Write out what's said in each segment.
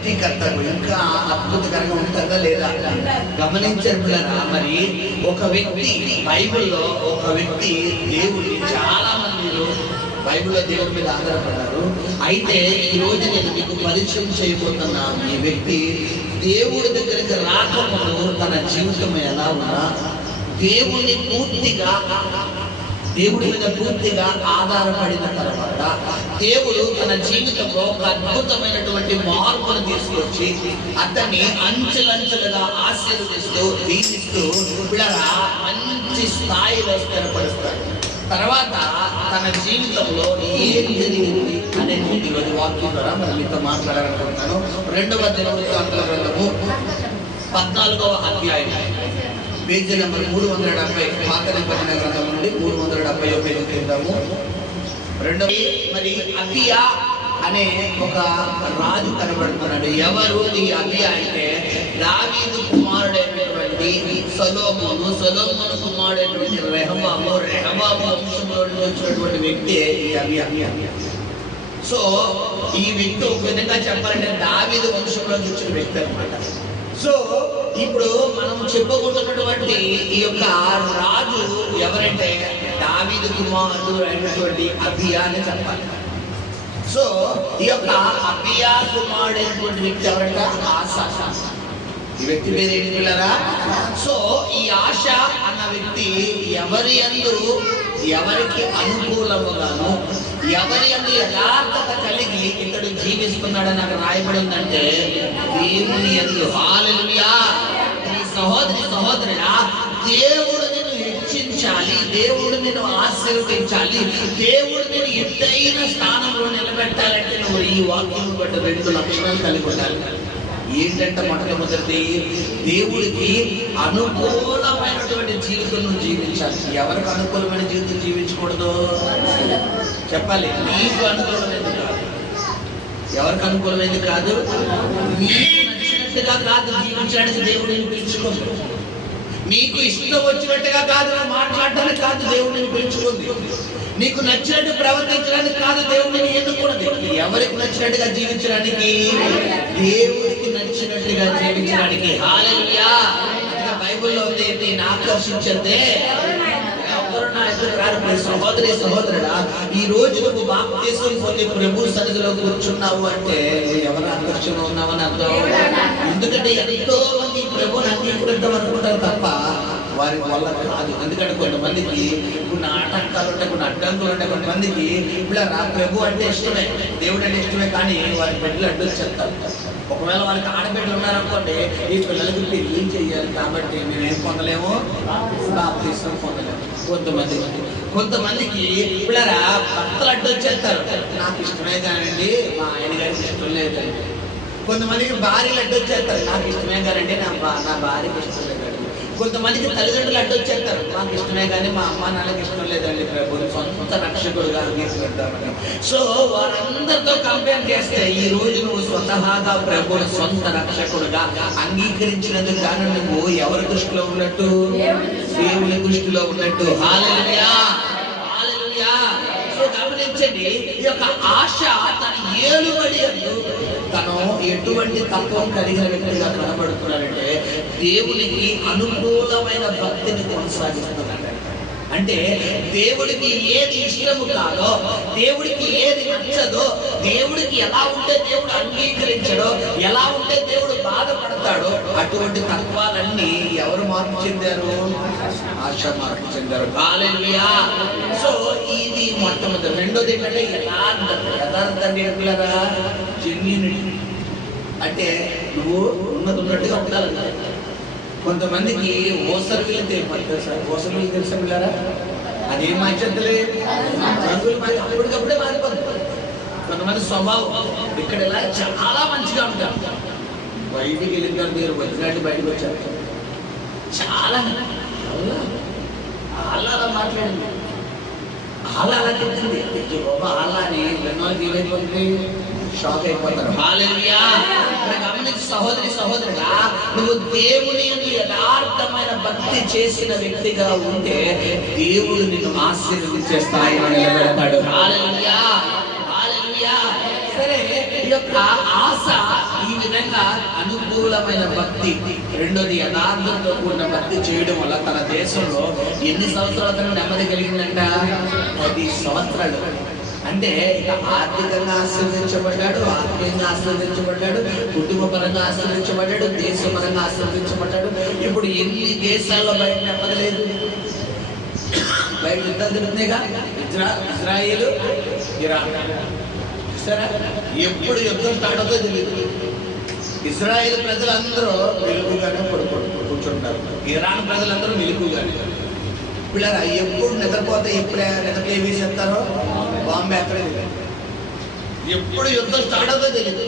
సృష్టికర్తకు ఇంకా అద్భుతకరంగా ఉంటుందా లేదా గమనించారు. మరి ఒక వ్యక్తి బైబిల్లో ఒక వ్యక్తి దేవుడిని చాలా మంది బైబిల్లో దేవుడి మీద ఆధారపడ్డారు. అయితే ఈ రోజు నేను మీకు పరిచయం చేయబోతున్నా ఈ వ్యక్తి దేవుడి దగ్గరికి రాకముందు తన జీవితం ఎలా ఉన్నా దేవుడి మీద పూర్తిగా ఆధారపడిన తర్వాత దేవుడు తన జీవితంలో ఒక అద్భుతమైనటువంటి మార్పును తీసుకొచ్చి అతన్ని అంచెలంచెలుగా ఆశీర్వదిస్తూ దీనిస్తూ పిల్లరా మంచి స్థాయిలో స్థిరపరుస్తాడు. తర్వాత తన జీవితంలో ఏం జరిగింది అనేది ఈరోజు వాక్యం ద్వారా మనం మీతో మాట్లాడాలనుకుంటున్నాను. 2వ దినవృత్తాంతాల గ్రంథము 14వ అధ్యాయం పేజీ నెంబర్ 370 పాత నిబంధన గ్రంథం నుండి 370 పేజీ తీద్దాము. మరి అబియా అనే ఒక రాజు కనబడుతున్నాడు. ఎవరు ఈ అబియా అంటే దావీదు కుమారుడైనటువంటి సొలొమోను కుమారుడైనటువంటి రెహబాము వంశంలో వచ్చినటువంటి వ్యక్తి ఈ అబియా. సో ఈ వ్యక్తి ఒక విధంగా చెప్పాలంటే దావీదు వంశంలో వచ్చిన వ్యక్తి అన్నమాట. సో ఇప్పుడు మనం చెప్పుకుంటున్నటువంటి ఈ యొక్క రాజు ఎవరంటే దావీదు కుమారుడు అయినటువంటి అబియా అని చెప్పాలి. సో ఈ యొక్క అబియా కుమారుడైనటువంటి వ్యక్తి ఎవరంటే ఆశా. ఈ వ్యక్తి పేరు ఏంటి పిల్లరా? సో ఈ ఆశ అన్న వ్యక్తి ఎవరికి అనుకూలముగాను ఎవరి యందు యథార్థత కలిగి ఇతడు జీవిస్తున్నాడని అక్కడ రాయబడి ఉందంటే దేవుని యందు. హల్లెలూయా. ఈ సహోదరుడా దేవుడు నిన్ను హెచ్చించాలి, దేవుడు నిన్ను ఆశీర్వదించాలి, దేవుడు నిన్ను ఎత్తైన స్థానంలో నిలబెట్టాలంటే నువ్వు ఈ వాక్యం బట్టి 2 లక్షణాలు కలిగి ఉండాలి. ఏంటంటే మొట్టమొదటిది దేవుడికి అనుకూలమైనటువంటి జీవితం నువ్వు జీవించాలి. ఎవరికి అనుకూలమైన జీవితం జీవించకూడదు చెప్పాలి. నీకు అనుకూలమైనది కాదు. ఎవరికి అనుకూలమైనది కాదు, నీకు నచ్చినట్టుగా కాదు జీవించడానికి దేవుడిని పిలుచుకోదు. నీకు ఇష్టం వచ్చినట్టుగా కాదు మాట్లాడడానికి కాదు దేవుడిని పిలుచుకుంది. నీకు నచ్చినట్టు ప్రవర్తించడానికి కాదు దేవుడిని ఎన్నుకున్నది. ఎవరికి నచ్చినట్టుగా జీవించడానికి, దేవుడికి నచ్చినట్టుగా జీవించడానికి. హల్లెలూయా. బైబిల్లో ఉంది, నేను ఆకర్షించదే సహోదరుడా, ఈ రోజు నువ్వు బాప్తిసం పొంది ప్రభు సన్నిధిలో కూర్చున్నావు అంటే ఎవరు ఆకర్షణ ఉన్నావని అర్థం. ఎందుకంటే ఎంతో మంది ప్రభుని అంగీకరిద్దాం అనుకుంటారు తప్ప వారి వల్ల కాదు. ఎందుకంటే కొంతమందికి కొన్ని ఆటంకాలు ఉంటాయి, కొన్ని అడ్డంకులు ఉంటాయి. కొంతమందికి ఇప్పుడు ప్రభు అంటే ఇష్టమే, దేవుడు అంటే ఇష్టమే, కానీ వారి బిడ్డలు అడ్డు చెప్తారు. ఒకవేళ వారికి ఆడబిడ్డలు ఉన్నారనుకోండి, ఈ పిల్లలకి పెళ్లి చేయాలి కాబట్టి మేము ఏం పొందలేము, బాప్తిసం పొందలేము. కొంతమందికి పిల్లరా భర్తలు అడ్డు వచ్చేస్తారు, నాకు ఇష్టమే కానండి మా ఆయన గారికి ఇష్టం లేదండి. కొంతమందికి భార్యలు అడ్డు వచ్చేస్తారు, నాకు ఇష్టమే కానండి నా భార్యకి ఇష్టం లేదండి. కొంతమందికి తల్లిదండ్రులు అడ్డు వచ్చేస్తారు, నాకు ఇష్టమే కానీ మా అమ్మ నాన్నకి ఇష్టం లేదండి ప్రభు సొంత రక్షకుడుగా అంగీకరిద్దామని. సో వారందరితో కంపేర్ చేస్తే ఈ రోజు నువ్వు స్వతహాగా ప్రభుని సొంత రక్షకుడుగా అంగీకరించినందుకు గాను నువ్వు ఎవరి దృష్టిలో ఉన్నట్టు, దేవుని దృష్టిలో ఉన్నట్టు. హల్లెలూయా. హల్లెలూయా. సో గమనించండి, ఈ యొక్క ఆశ తన ఏలుబడి తను ఎటువంటి తత్వం కలిగిన వ్యక్తిగా కనబడుతున్నాడంటే దేవునికి అనుకూలమైన భక్తిని కొనసాగిస్తున్నాడు. అంటే దేవుడికి ఏది ఇష్టము కాదో, దేవుడికి ఏది నచ్చదో, దేవుడికి ఎలా ఉంటే దేవుడు అంగీకరించడో, ఎలా ఉంటే దేవుడు బాధపడతాడో అటువంటి తత్వాలన్నీ ఎవరు మార్పు చెందారు? ఆశ మార్పు చెందారు. హల్లెలూయా. సో ఇది మొట్టమొదటి. రెండోది ఏంటంటే యథార్థం నేర్పులరా, జెన్యూనిటీ. అంటే నువ్వు ఉన్నట్టుగా ఉండాలన్నా. కొంతమందికి ఓసరు వెళ్తే ఓసరు వెళ్ళి తెలుసా పిల్లరా, అదేం మంచిలే రంగులు అప్పటికప్పుడే మారిపోతుంది. కొంతమంది స్వభావం ఇక్కడ ఇలా చాలా మంచిగా ఉంటారు, బయటికి వెళ్ళిన మీరు వచ్చినట్టు బయటకు వచ్చారు చాలా అలా మాట్లాడింది, అలా తింటుంది అలా అని విన్నోళ్ళకి ఏమైపోతుంది, షాక్ అయిపోతారు. హల్లెలూయా. గమనించి సహోదరుడా, నువ్వు దేవుని యథార్థమైన భక్తి చేసిన వ్యక్తిగా ఉంటే దేవుడు నిన్ను ఆశీర్వదించే స్థాయిలో నిలబెడతాడు. హల్లెలూయా. హల్లెలూయా. సరే, ఈ యొక్క ఆశ ఈ విధంగా విధంగా అనుకూలమైన భక్తి, రెండోది యథార్థంతో కూడిన భక్తి చేయడం వల్ల తన దేశంలో ఎన్ని సంవత్సరాల నెమ్మది కలిగిందంట? 10 సంవత్సరాలు. అంటే ఇక ఆర్థికంగా ఆశీర్వదించబడ్డాడు, ఆత్మీయంగా ఆశీర్వదించబడ్డాడు, కుటుంబపరంగా ఆశీర్వదించబడ్డాడు, దేశపరంగా ఆశీర్వదించబడ్డాడు. ఇప్పుడు ఎన్ని దేశాల్లో బయట నెమ్మది లేదు? బయట యుద్ధాలు జరుగుతున్నాయిగా, ఇజ్రాయేలు, ఇరాన్. సరే, ఎప్పుడు యుద్ధం స్టార్ట్ అవుతుందో తెలియదు. ఇజ్రాయేల్ ప్రజలందరూ మెలుగుగానే కూర్చుంటారు, ఇరాన్ ప్రజలందరూ మెలుగుగానే. పిల్లరా ఎప్పుడు నిద్రపోతే ఎప్పుడు నిద్రలు ఏమి చేస్తారో బాంబే అక్కడే తెలియదు. ఎప్పుడు యుద్ధం స్టార్ట్ అవుతుందో తెలియదు.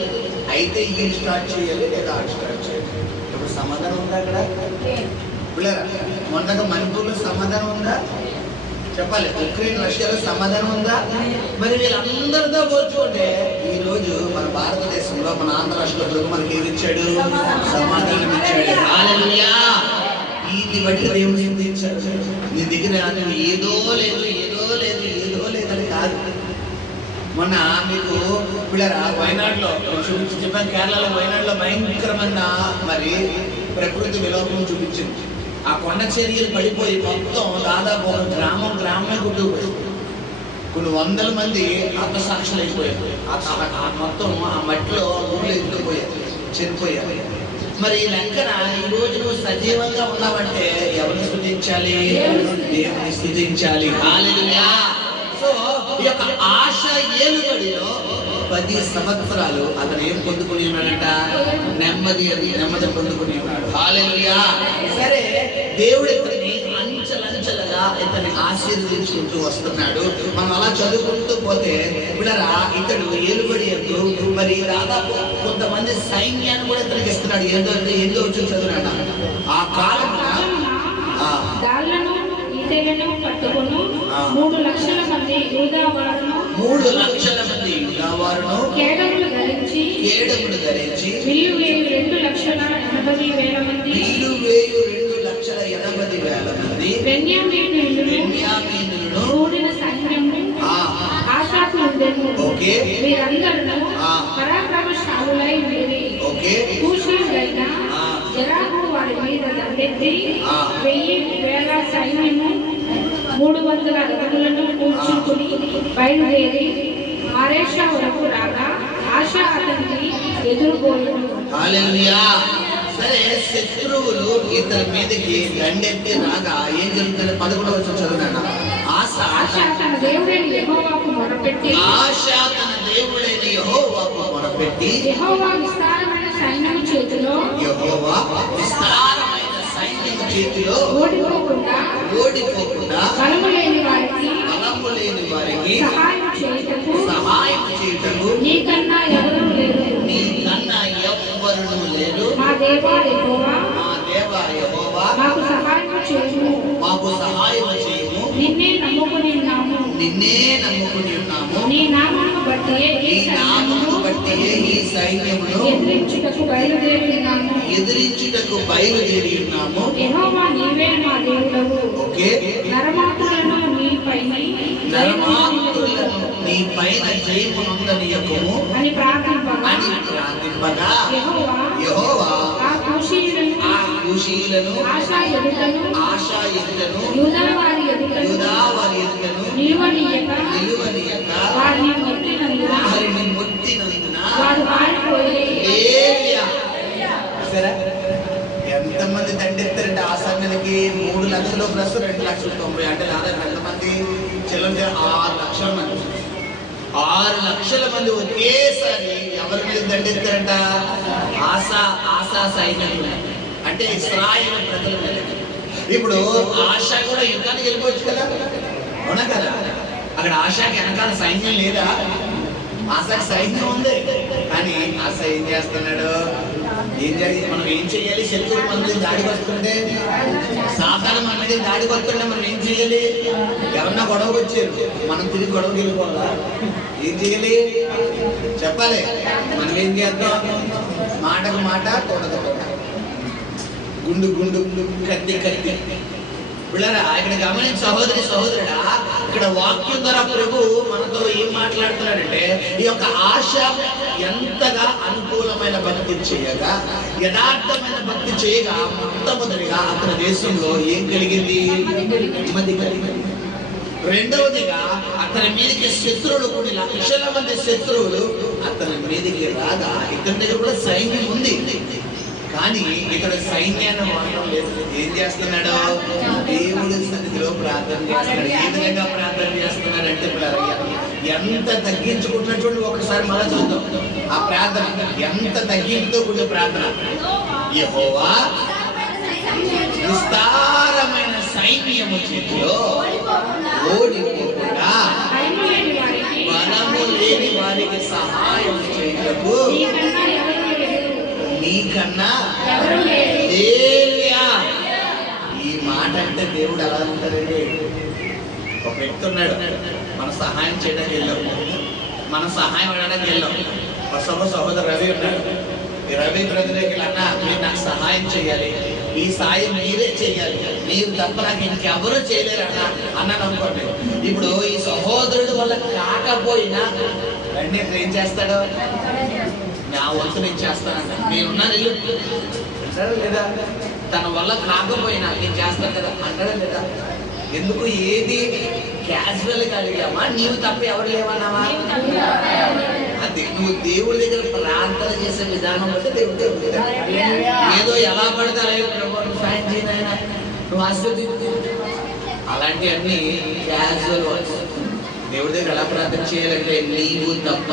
అయితే ఈ స్టార్ట్ చేయాలి లేదా ఆ స్టార్ట్ చేయాలి. ఇప్పుడు సమాధానం ఉందా అక్కడ? పిల్లరా మొన్నగా మణిపూర్లో సమాధానం ఉందా? చెప్పాలి. ఉక్రెయిన్ రష్యాలో సమాధానం ఉందా? మరి వీళ్ళందరితో పోల్చుకుంటే ఈ రోజు మన భారతదేశంలో మన ఆంధ్ర రాష్ట్రంలో మనకి ఏది ఇచ్చాడు? సమాధానం ఇచ్చాడు. హల్లెలూయా. ఇది బట్టి దేవుడు స్తుతించాడు. నీ దగ్గర ఏదో లేదు ఏదో లేదు ఏదో లేదని కాదు. మొన్న మీకు పిల్లరా వైనాడులో చెప్పాను, కేరళలో వైనాడులో భయంకరమైన మరి ప్రకృతి విలోపం చూపించింది. ఆ కొండ చర్యలు పడిపోయి మొత్తం దాదాపు ఒక గ్రామమే కొట్టుకుపోయింది. కొన్ని వందల మంది ఆత్మసాక్షులు అయిపోయారు. మొత్తం ఆ మట్టిలో ఊళ్ళు ఎత్తుకుపోయారు, చనిపోయారు. మరి ఈ లెక్కన ఈ రోజు నువ్వు సజీవంగా ఉన్నావంటే ఎవరిని స్తుతించాలి? దేవుని స్తుతించాలి. హల్లెలూయా. సో ఈ యొక్క ఆశ ఏలుబడిలో 10 సంవత్సరాలు అతను ఏం పొందుకుని ఉన్నాడంట? నెమ్మది పొందుకుని ఉన్నాడు. హల్లెలూయా. సరే, దేవుడు ఇతన్ని అంచెలంచెలుగా ఇతన్ని ఆశీర్వదించుకుంటూ వస్తున్నాడు. మనం అలా చదువుకుంటూ పోతే పిల్లరా ఇతడు ఏలుబడి ఎందు మరి దాదాపు కొంతమంది సైన్యాన్ని కూడా ఇతనికి ఇస్తున్నాడు. ఏదో వచ్చి చదువునాడ. ఆ కాలమున పట్టుకుని 3 లక్షల మంది యూదావారును కేడములు ధరించి విల్లు వేయు 2,80,000 మంది బెన్యామీనులను కూడిన సైన్యము ఆశాకు ఉండెను. వీరందరూ పరాక్రమశాలులై ఉండిరి. కూషీయుడైన జరాహు వారి మీద దండెత్తి 1,000 సైన్యము 300 రథములను కూర్చుకుని బయలుదేరి మారేషా వరకు రాగా ఆశ అతనికి ఎదురుపోయాడు. హల్లెలూయా. సరే, శత్రువులు ఇతని మీదకి దండెత్తి రాగా ఏం జరుగుతుంది? 11వ వచనం చదువునా. ఆశ తన దేవుడైన యెహోవాకు మొరపెట్టి యెహోవా విస్తారమైన సైన్యము చేతిలో ఓడిపోకుండా బలము లేని వారికి సహాయం చేయుటకు నీకన్నా ఎవరూ లేరు. మా దేవా యెహోవా మాకు సహాయం చేయుము. నిన్నే నమ్ముకుని ఉన్నాము. నీ నామమును బట్టి ఈ సైన్యమును ఎదిరించుటకు బయలుదేరి ఉన్నాము. యెహోవా నీవే మా దేవుడవు. నరమాతులను నీపైన జయమునందనీయకుము అని ప్రార్థింపగా యెహోవా ఆ కూషీయులను ఆశా ఎదుటను యూదా వారి ఎదుటను నిలువనీయక వారిని మొత్తినందున వారు పారిపోయారు. ఎంతమంది దండెత్తారంటే ఆ సమయానికి 3 లక్షలు ప్లస్ 2,90,000 అంటే దాదాపు ఎంతమంది? 6 లక్షల మంది. 6 లక్షల మంది ఒకేసారి ఎవరి మీద దండెత్తారంట? ఆశా సైన్యం అంటే ఇశ్రాయేలు ప్రజల మీద. ఇప్పుడు ఆశ కూడా యుద్ధానికి వెళ్ళిపోవచ్చు కదా, అవునా కదా? అక్కడ ఆశకి వెనకాల సైన్యం లేదా? ఆశకి సైన్యం ఉంది, కానీ ఆశ ఏం చేస్తున్నాడు? మనం ఏం చెయ్యాలి? శత్రువు మన మీద దాడికి వస్తుంటే, సాధారణ మన మీద దాడికి వస్తుంటే మనం ఏం చెయ్యాలి? ఎవరన్నా గొడవకు వచ్చారు, మనం తిరిగి గొడవకి వెళ్ళిపోవాలా? ఏం చెయ్యాలి చెప్పాలి. మనం ఏం చేద్దాం? మాటకు మాట, తోటకు తోట, గుండు కత్తి. పిల్లరా ఇక్కడ గమనించి సహోదరుడా, ఇక్కడ వాక్యం ద్వారా ప్రభు మనతో ఏం మాట్లాడుతున్నాడంటే, ఈ యొక్క ఆశ ఎంతగా అనుకూలమైన భక్తి చేయగా, యథార్థమైన భక్తి చేయగా, మొట్టమొదటిగా అతని దేశంలో ఏం కలిగింది? నెమ్మది కలిగింది. రెండవదిగా అతని మీదకి శత్రువులు, కొన్ని లక్షల మంది శత్రువులు అతని మీదకి రాగా, ఇతని దగ్గర కూడా సైన్యం ఉంది, కానీ ఇక్కడ సైన్యాన్ని వాడడం లేదు. ఏం చేస్తున్నాడు? దేవుడి సన్నిధిలో ప్రార్థన చేస్తున్నాడు. ఏ విధంగా ప్రార్థన చేస్తున్నాడు అంటే, ఎంత తగ్గించుకుంటున్నటువంటి ఒకసారి మళ్ళా చూద్దాం ఆ ప్రార్థన. ఎంత తగ్గింపుతో కూడిన ప్రార్థన. యెహోవా విస్తారమైన సైన్యము చేతిలో ఓడిపోకుండా బలము లేని వారికి సహాయం చేయటకు నీకన్నా లేవా. ఈ మాట అంటే దేవుడు ఎలా ఉంటాడండి? ఒక వ్యక్తి ఉన్నాడు, మన సహాయం చేయడానికి వెళ్ళాం, మన సహాయం అడగడానికి వెళ్ళాం. సహోదరు రవి ఉన్నాడు. ఈ రవి బ్రదర్కి అన్నా, మీరు నాకు సహాయం చేయాలి, ఈ సాయం మీరే చేయాలి, మీరు తప్ప నాకు ఇంకెవరూ చేయలేరు అన్నాను అనుకోండి. ఇప్పుడు ఈ సహోదరుడు వల్ల కాకపోయినా రండి ఏం చేస్తాడు? నా వంతు నేను చేస్తానంట. నేనున్నాను అంటాడు లేదా? తన వల్ల కాకపోయినా నేను చేస్తాను కదా అంటాడా లేదా? ఎందుకు? ఏది క్యాజువల్ గా అడిగామా? నీవు తప్ప ఎవరు లేవన్నావా? అది నువ్వు దేవుడి దగ్గర ప్రార్థన చేసే విధానం బట్టి దేవుడు ఏదో ఎలా పడతారో సాయం చేయనైనా నువ్వు ఆశీర్వదించు. అలాంటివన్నీ క్యాజువల్ వర్డ్స్. దేవుడి దగ్గర ఎలా ప్రార్థన చేయాలంటే, నీవు తప్ప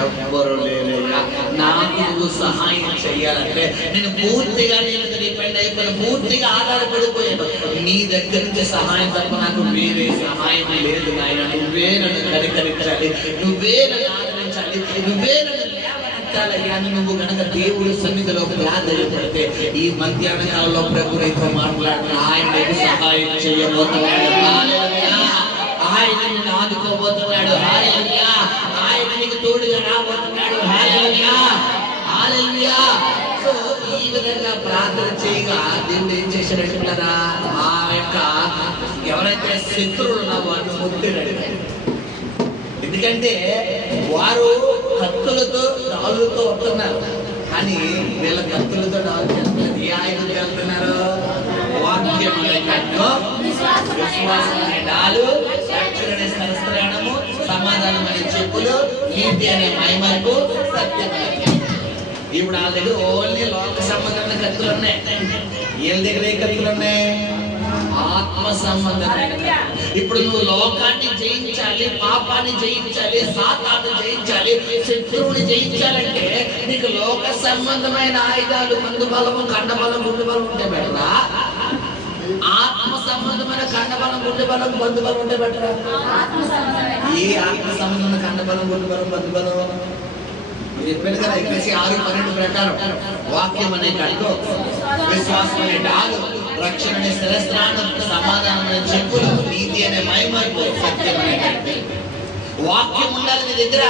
ఎవ్వరు లేరయ్యా, నాకు నువ్వు సహాయం చేయాలంటే నేను పూర్తిగా నేను డిపెండ్ అయిపోయాను, పూర్తిగా ఆధారపడిపోయాను. నీ దగ్గర నుంచి సహాయం తప్ప నాకు వేరే సహాయం లేదు నాయన. నువ్వే నన్ను కనికరించాలి, నువ్వే నన్ను ఆదరించాలి, నువ్వే నన్ను లేవనెత్తాలయ్యా. నువ్వు కనుక దేవుడి సన్నిధిలో ప్రార్థన ఈ మధ్యాహ్న కాలంలో ప్రభు రైతు మాట్లాడిన ఆయన నీకు సహాయం చేయబోతున్నాడు. ఆయన నిన్ను ఆదుకోబోతున్నాడు. హల్లెలూయా. ఆయన నీకు తోడుగా రాబోతున్నాడు. హల్లెలూయా, హల్లెలూయా. సో ఈ విధంగా ప్రార్థన చేయగా దేవుడు ఏం చేశాడంటున్నారా? ఆ యొక్క ఎవరైతే శత్రువులు ఉన్నారో వారిని ముట్టినాడు. ఎందుకంటే వారు కత్తులతో డాలుతో వస్తున్నారు, కానీ వీళ్ళ కత్తులతో డాలు చేస్తున్నారు. ఏ ఆయుధం చేస్తున్నారు? వాక్యం అనే కట్టు, విశ్వాసం అనే డాలు, రక్షణ అనే సహస్రాణము, సమాధానం అనే చెప్పులు, కీర్తి అనే మైమర్పు, సత్యం అనే. ఇప్పుడు ఆ దగ్గర ఓన్లీ లోక సంబంధమైన కత్తులు ఉన్నాయి. వీళ్ళ దగ్గర ఏ కత్తులు ఉన్నాయి? ఆత్మ సంబంధమైన. ఇప్పుడు నువ్వు లోకాన్ని జయించాలి, పాపాన్ని జయించాలి, సాతాన్ని జయించాలి, శత్రువుని జయించాలంటే నీకు లోక సంబంధమైన ఆయుధాలు, మందు బలము, కండ బలం, గుండె బలం ఉంటే బెటరా? ఆత్మ సంబంధమైన కండ బలం, గుండె బలం, బంధు బలం ఉంటే బెటరా? ఏ ఆత్మ సంబంధమైన కండ బలం, గుండె బలం, బంధు బలం? చెప్పాను కదా, 6:12 ప్రకారం వాక్యం అనే కట్టు, విశ్వాసం అనే డాలు, రక్షణ అనే శిరస్త్రాణం, సమాధానం అనే చెప్పులు, నీతి అనే మైమర్పు, సత్యం అనే కట్టు. వాక్యం ఉండాలి నీ దగ్గర.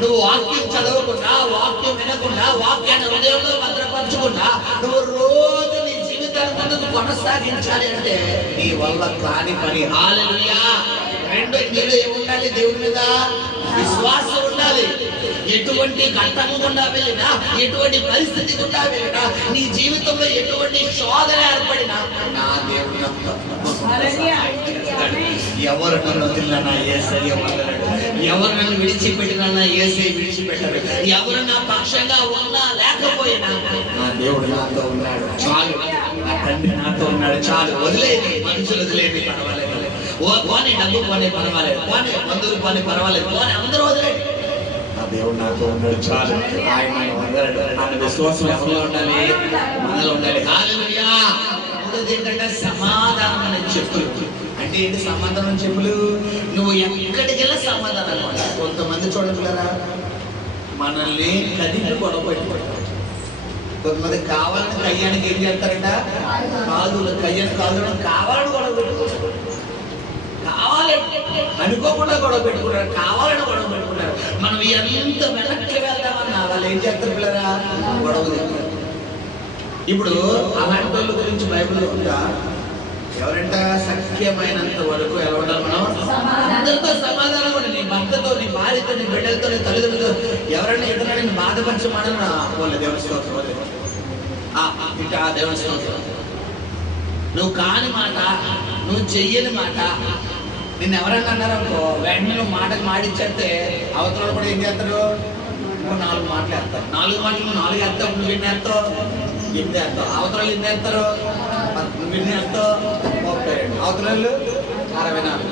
నువ్వు వాక్యం చదవకుండా, వాక్యం వినకుండా, వాక్యాన్ని హృదయంలో భద్రపరచకుండా నువ్వు రోజు నీ జీవితాన్ని ముందుకు కొనసాగించాలి అంటే నీ వల్ల కాని పని. హల్లెలూయా. రెండో నీళ్ళు ఏముండాలి? దేవుడి మీద విశ్వాసం ఉండాలి. ఎటువంటి ఘట్టము గుండా వెళ్ళినా, ఎటువంటి పరిస్థితి గుండా వెళ్ళినా, నీ జీవితంలో ఎటువంటి శోధన ఏర్పడినా నా దేవుడు ఎవరు నన్ను వదిలినా యేసయ్య వదలడు, ఎవరు నన్ను విడిచిపెట్టినా యేసయ్య విడిచిపెట్టాడు, ఎవరు నా పక్షంగా ఉన్నా లేకపోయినా నా దేవుడు నాతో ఉన్నాడు చాలు, నా తండ్రి నాతో ఉన్నాడు చాలు. వదిలేది మనుషులు, వదిలేది పర్వాలేదు, పోనీ డబ్బు పోనీ పర్వాలేదు, పోనీ బంధువులు పోనీ పర్వాలేదు, పోనీ అందరూ వదిలేది, దేవుడు నాతో ఉన్నాడు చాలు. ఆయన ఆయన విశ్వాసం ఎవరిలో ఉండాలి? మనలో ఉండాలి. హల్లెలూయా. మూడోది ఏంటంటే సమాధానం అనే చెప్పులు. అంటే ఏంటి సమాధానం చెప్పులు? నువ్వు ఎక్కడికెళ్ళా సమాధానం అనమాట. కొంతమంది చూడగలరా, మనల్ని కదిలి గొడవ పెట్టుకుంటారు. కొంతమంది కావాలని కయ్యానికి ఏం చేస్తారంట? కాదులు కయ్యాన్ని కాదు కావాలని గొడవ పెట్టుకుంటారు, కావాలి అనుకోకుండా గొడవ పెట్టుకుంటారు, కావాలని గొడవ పెట్టుకుంటారు. మనం ఎంత వెనక్కి వెళ్దామన్నా వాళ్ళు ఏం చేస్తారు పిల్లరా? గొడవ తింటారు. ఇప్పుడు అలాంటి వాళ్ళ గురించి బైబిల్లో ఉందా? ఎవరంట? సఖ్యమైనంత వరకు ఎలా ఉండాలి మనం? అందరితో సమాధానం ఉండి, నీ భర్తతో, నీ భార్యతో, నీ బిడ్డలతో, నీ తల్లిదండ్రులతో ఎవరైనా ఎదురైనా నేను బాధపరచమని పోలే. దేవుని స్తోత్రం. ఇంకా దేవుని స్తోత్రం. నువ్వు కాని మాట, నువ్వు చెయ్యని మాట నిన్ను ఎవరన్నా అన్నారనుకో, వెంటనే నువ్వు మాటకు మాడిచ్చేస్తే అవతల కూడా ఏం చేస్తారు? నువ్వు 4 మాటలు వేస్తావు. 4 మాటలు నువ్వు 4 వేస్తావు. నువ్వు ఎన్ని వేస్తావు? 8 వేస్తావు. అవతల ఎన్ని వేస్తారు? నువ్వు ఎన్ని వేస్తావు? 32. అవతల 64.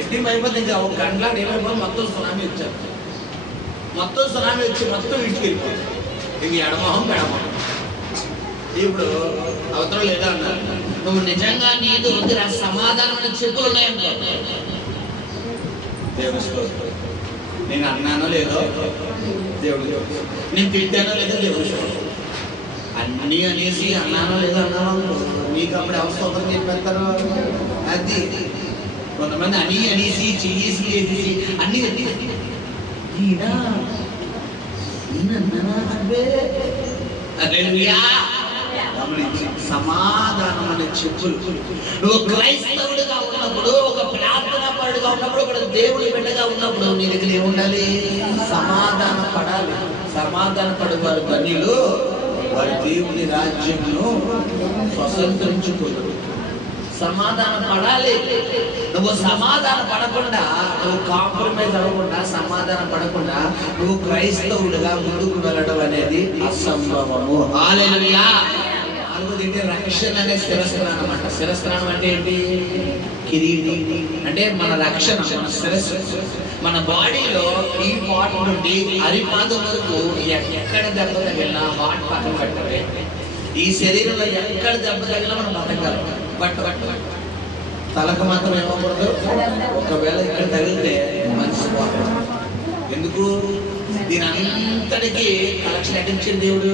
ఎస్టీమ్ అయిపోతుంది. ఇంకా ఒక గంటలో ఏమైపోయి మొత్తం సునామీ వచ్చారు. మొత్తం సునామీ వచ్చి మొత్తం ఇంటికి వెళ్ళిపోతుంది. ఇవి ఎడమోహం పెడమోహం. ఇప్పుడు అవతల లేదా అన్నారు, నువ్వు నిజంగా నీ దగ్గర సమాధానమైన చెప్పులు ఉన్నాయనుకో, దేవుని స్తోత్రం. నేను అన్నానో లేదో దేవుడు, నేను తిట్టానో లేదో దేవుడు స్తోత్రం. అన్నీ అనేసి అన్నానో లేదో అన్నాను మీకు అప్పుడు అవసరం చెప్పేస్తారు. అది కొంతమంది అన్నీ అనేసి చెయ్యేసి చేసేసి అన్నీ ఈయన అన్నానా అదే హల్లెలూయా. సమాధానం అనే చెప్పులు. నువ్వు క్రైస్తవుడిగా ఉన్నప్పుడు, ఒక ప్రార్థన పరుడుగా ఉన్నప్పుడు, ఒక దేవుడి బిడ్డగా ఉన్నప్పుడు నీ దగ్గర ఏముండాలి? సమాధాన పడాలి. సమాధాన పడేవారు ధన్యులు, వారి దేవుని రాజ్యమును స్వతంత్రించుకోరు. సమాధాన పడాలి. నువ్వు సమాధాన పడకుండా, నువ్వు కాంప్రమైజ్ అవ్వకుండా, సమాధాన పడకుండా నువ్వు క్రైస్తవుడిగా ముందుకు వెళ్ళడం అనేది అసంభవము. హల్లెలూయా. నాలుగోది రక్షణ అనే శిరస్త్రానం అన్నమాట. శిరస్త్రానం అంటే ఏంటి? కిరీటం. అంటే మన రక్షణ, మన శిరస్సు, మన బాడీలో ఈ పార్ట్ నుండి అరిపాదం వరకు ఎక్కడ దెబ్బ తగిలినా హార్ట్ పక్కన పెట్టాలి. ఈ శరీరంలో ఎక్కడ దెబ్బ తగిలినా మనం బతకాలి. బట్ తలకు మాత్రం ఏమకూడదు. ఒకవేళ ఇక్కడ తగిలితే మనిషి పోతాడు. ఎందుకు? దీని అంతటికి కలెక్షన్ ఎట్టించింది దేవుడు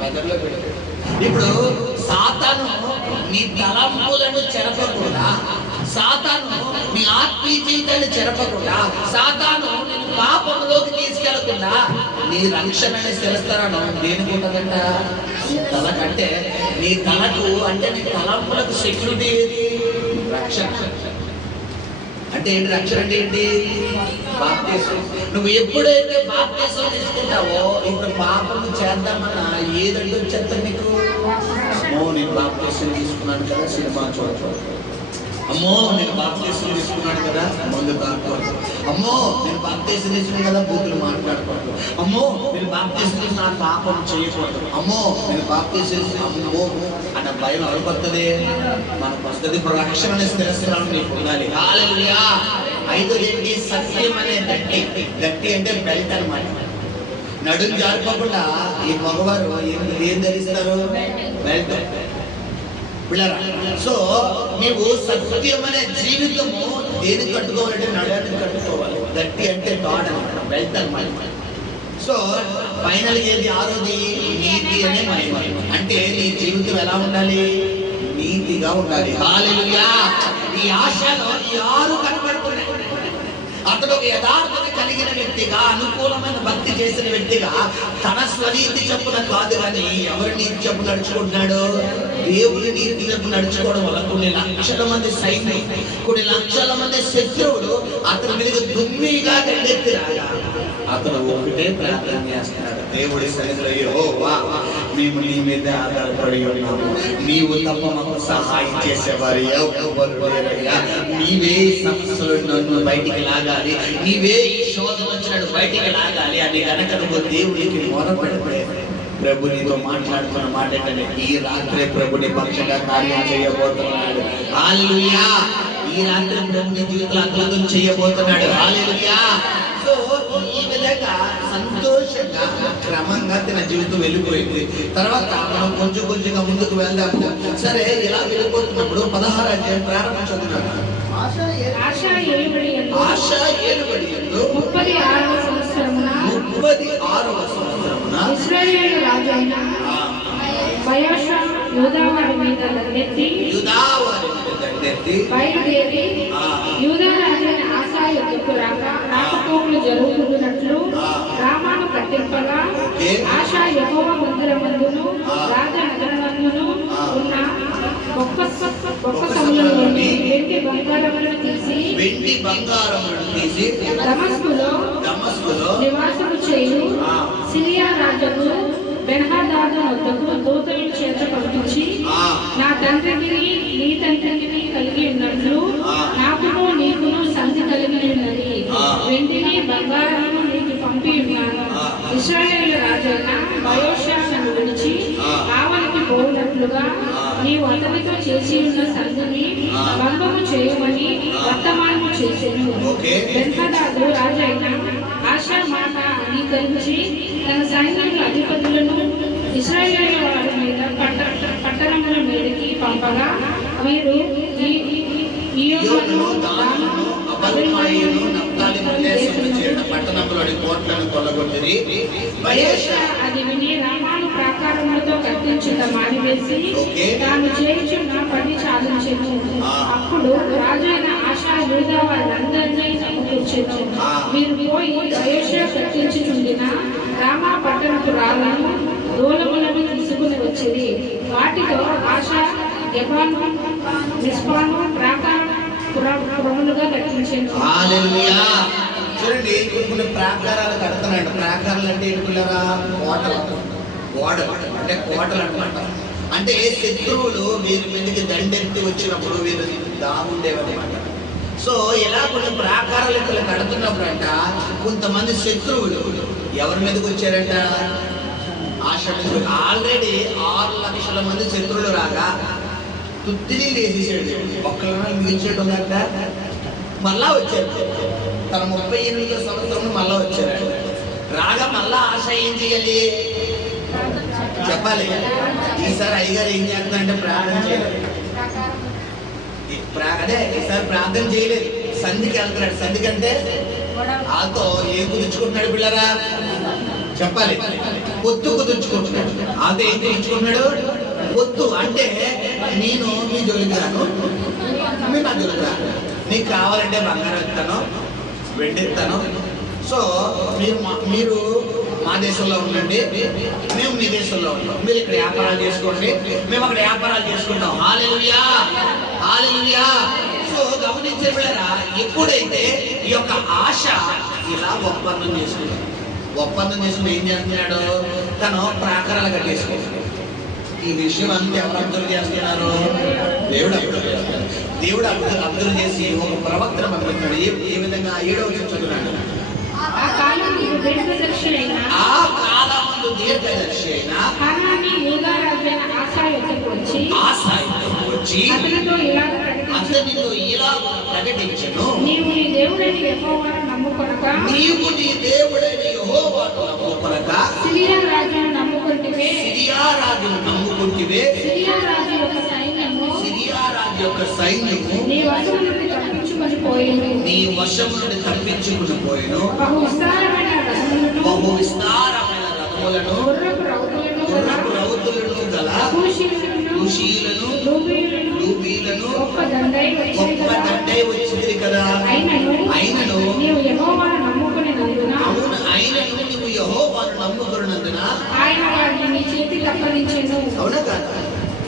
మెదడులో పెట్టాడు. ఇప్పుడు సాతాను నీ తలంపులను చెరపకుండా, సాతాను నీ ఆత్మీయ జీవితాన్ని చెరపకుండా, సాతాను నేను పాపంలోకి తీసుకెళ్లకుండా నీ రక్షణ శిరస్త్రాను దేనికి ఉంటుందంట? తల కంటే నీ తలకు, అంటే నీ తలంపులకు సెక్యూరిటీ ఏది? రక్షణ. అంటే ఏంటి రక్షణ? అంటే ఏంటి? బాప్తిసం. నువ్వు ఎప్పుడైతే బాప్తిసం తీసుకుంటావో, ఇప్పుడు పాపం చేద్దామన్నా ఏదంటే వచ్చేస్తారు నీకు? అమ్మో నేను బాప్తిసం తీసుకున్నాను కదా సినిమా చూడకూడదు. అమ్మో నేను బాప్తిసం తీసుకున్నాను కదా మందు తాగకూడదు. అమ్మో నేను బాప్తిసం తీసుకున్నాను కదా బూతులు మాట్లాడకూడదు. అమ్మో నేను బాప్తిసం తీసుకున్న పాపం చేయకూడదు. అమ్మో నేను బాప్తిసం, అమ్మో అన్న భయం అడుగుతుంది మనకు వస్తుంది. ఇప్పుడు రక్షణ అనే స్థిరస్థిరాలు నీకు ఉండాలి. హల్లెలూయా. 5 ఏంటి? సత్యం అనే గట్టి. గట్టి అంటే బెల్ట్ అన్నమాట. నడుము జారిపోకుండా ఈ మగవారు ఏం ధరిస్తారు? బెల్ట్. సో నీవు సత్యం అనే జీవితము దేని కట్టుకోవాలంటే నడవడానికి కట్టుకోవాలి. గట్టి అంటే తాడు అన్నమాట, బెల్ట్ అన్నమాట. సో ఫైనల్ ఏది? 6వది నీతి అనే మహిమ. అంటే నీ జీవితం ఎలా ఉండాలి? నీతిగా ఉండాలి. హల్లెలూయా. ఈ ఆశలో ఈ 6 కనబడుతున్నాయి. అతడు ఒక యథార్థత కలిగిన వ్యక్తిగా, అనుకూలమైన భక్తి చేసిన వ్యక్తిగా తన స్వనీతి చెప్పున కాదు కానీ ఎవరి నీతి చెప్పు నడుచుకుంటున్నాడు? దేవుని నీతి చెప్పు నడుచుకోవడం వల్ల కొన్ని లక్షల మంది సైన్యం, కొన్ని లక్షల మంది శత్రువులు అతని మీద దుమ్మిగా దండెత్తిరాగా అతను ఒకటే ప్రార్థన చేస్తున్నాడు. దేవుడి సన్నిధిలో యెహోవా మేము నీ మీద ఆధారపడి ఉన్నాము, నీవు తప్ప మాకు సహాయం చేసేవారు ఎవరు లేరయ్యా. నీవే సమస్యలు నన్ను బయటికి లాగాలి, నీవే ఈ శోధన వచ్చినట్టు బయటికి లాగాలి అని కనుక నువ్వు దేవుడికి మొరపెడితే ప్రభు నీతో మాట్లాడుతున్న మాట ఏంటంటే ఈ రాత్రే ప్రభుని పక్షంగా కార్యం చేయబోతున్నాడు. హల్లెలూయా. ఈ రాత్రి ప్రభు నీ జీవితంలో అద్భుతం చేయబోతున్నాడు. హల్లెలూయా. సో ఈ విధంగా సంతోషంగా క్రమంగా తన జీవితం వెళ్ళిపోయింది. తర్వాత మనం కొంచెం కొంచెంగా ముందుకు వెళ్దాము. సరే ఇలా వెళ్ళిపోతున్నప్పుడు 16వ అధ్యాయం ప్రారంభం చదువుతున్నాను. ఆశా ఏలుబడియందు 36వ సంవత్సరమున ఇశ్రాయేలు రాజు అయిన బయషా యూదా వారి మీద దండెత్తి బయలుదేరి యూదా రాజైన ఆసా యుద్ధకు రాకపోకలు జరుగుతున్నట్లు రామాను కట్టింపగా ఆశా యెహోవా మందిరమందును రాజనగరమందును ఉన్న బొక్కసములలోని వెండి బంగారములను తీసి దమస్కులో నివాసము చేయు సిరియా రాజుకు బెన్హదాదు వద్దకు దూతలను చేత పంపించి, నా తండ్రికి నీ తండ్రికి కలిగి ఉన్నట్లు నాకును నీకును సంధి కలిగి ఉన్నది. వెండిని బంగారమును నీకు పంపి ఉన్నాను. ఇశ్రాయేలు రాజైన బయోషాను విడిచి కావలికి పోయినట్లుగా నీవు అతనితో చేసి ఉన్న సంధిని భంగము చేయమని వర్తమానము చేసెను. బెన్హదాదు రాజైన ఆశా మాట అంగీకరించి తన సైన్యముల అధిపతులను ఇశ్రాయేలు వారి మీద పట్టణముల మీదకి పంపగా, వీరు అది విని రామాను ప్రాకారములతో కట్టించుట మానివేసి తాను చేయుచున్న పని చాలించెను. అప్పుడు రాజైన ఆశా యూదా వారందరినీ సమకూర్చెను. మీరు పోయి బయోషా కట్టించుచుండిన రామా పట్టణపు రాళ్లను దూలములను తీసుకుని వచ్చింది. వాటితో ఆశా గెబాను మిస్పాను ప్రాకారములుగా కట్టించెను. చూడండి, కొన్ని ప్రాకారాలు కడతానంట. ప్రాకారాలు అంటే ఏంటిరా? కోటలు అంటే కోటలు అనమాట. అంటే శత్రువులు వీరి మీదకి దండెత్తి వచ్చినప్పుడు వీరు దాగుండేవన్నమాట. సో ఇలా కొన్ని ప్రాకారాలు ఇక్కడ కడుతున్నప్పుడు అంట కొంతమంది శత్రువులు ఎవరి మీదకి వచ్చారంట? ఆశ మీద. ఆల్రెడీ 6 లక్షల మంది శత్రువులు రాగా తుత్తిని వేసేసాడు. ఒక్కళ్ళ మిగిల్చేయడం కంట మళ్ళా వచ్చారు. తన 38వ సంవత్సరంలో మళ్ళా వచ్చారు. రాగా మళ్ళా ఆశ ఏం చేయాలి చెప్పాలి. ఈసారి అయ్యగారు ఏం చేస్తున్నారంటే ప్రార్థన చేయలేదు. అదే ఈసారి ప్రార్థన చేయలేదు, సంధికి వెళ్తున్నాడు. సంధికి అంటే ఆతో ఏం కుదుర్చుకుంటున్నాడు పిల్లరా? చెప్పాలి. పొత్తు కుదుర్చుకుంటున్నాడు. ఆతో ఏం కుదుర్చుకుంటున్నాడు? పొత్తు అంటే నేను మీ జోలికి రాను, మీరు నా జోలికి రాను. నీకు కావాలంటే బంగారం ఇస్తాను, వెండి ఇస్తాను. సో మీరు మా దేశంలో ఉండండి, మేము మీ దేశంలో ఉంటాం. మీరు ఇక్కడ వ్యాపారాలు చేసుకోండి, మేము అక్కడ వ్యాపారాలు చేసుకుంటాం. హల్లెలూయా, హల్లెలూయా. సో గమనించే పిల్లరా, ఎప్పుడైతే ఈ యొక్క ఆశ ఇలా ఒప్పందం చేసుకుని ఏం చేస్తున్నాడు? తను ప్రాకారాలు కట్టేసుకుంటాడు. ఈ విషయం అంతా ఎవరు అబ్జర్వ్ చేస్తున్నారు? దేవుడు అబ్జర్వ్ చేస్తున్నాడు. దేవుడు అబ్జర్వ్ చేసి ఒక ప్రవక్తను పంపిస్తున్నాడు. ఏ విధంగా 7వ వచనం చదువుతున్నాడు. ఆ కాలమందు దీర్ఘదర్శి అయిన యూదా రాజైన ఆసా యొద్దకు వచ్చి అతనితో ఇలా ప్రకటించెను, నీవు నీ దేవుడైన యెహోవాను నమ్ముకొనక సిరియా రాజును నమ్ముకొంటివే. సిరియా రాజు యొక్క సైన్యము నీ వశము నుండి తప్పించుకొని పోయెను. బహు విస్తారమైన రథములను గుర్రపు రౌతులను గల కుషీలను లూబీలను గొప్ప దండై వచ్చింది కదా. అయినను నీవు యెహోవాను నమ్ముకొనినందున ఆయన వారిని నీ చేతికి అప్పగించెను. అవునా కాదా?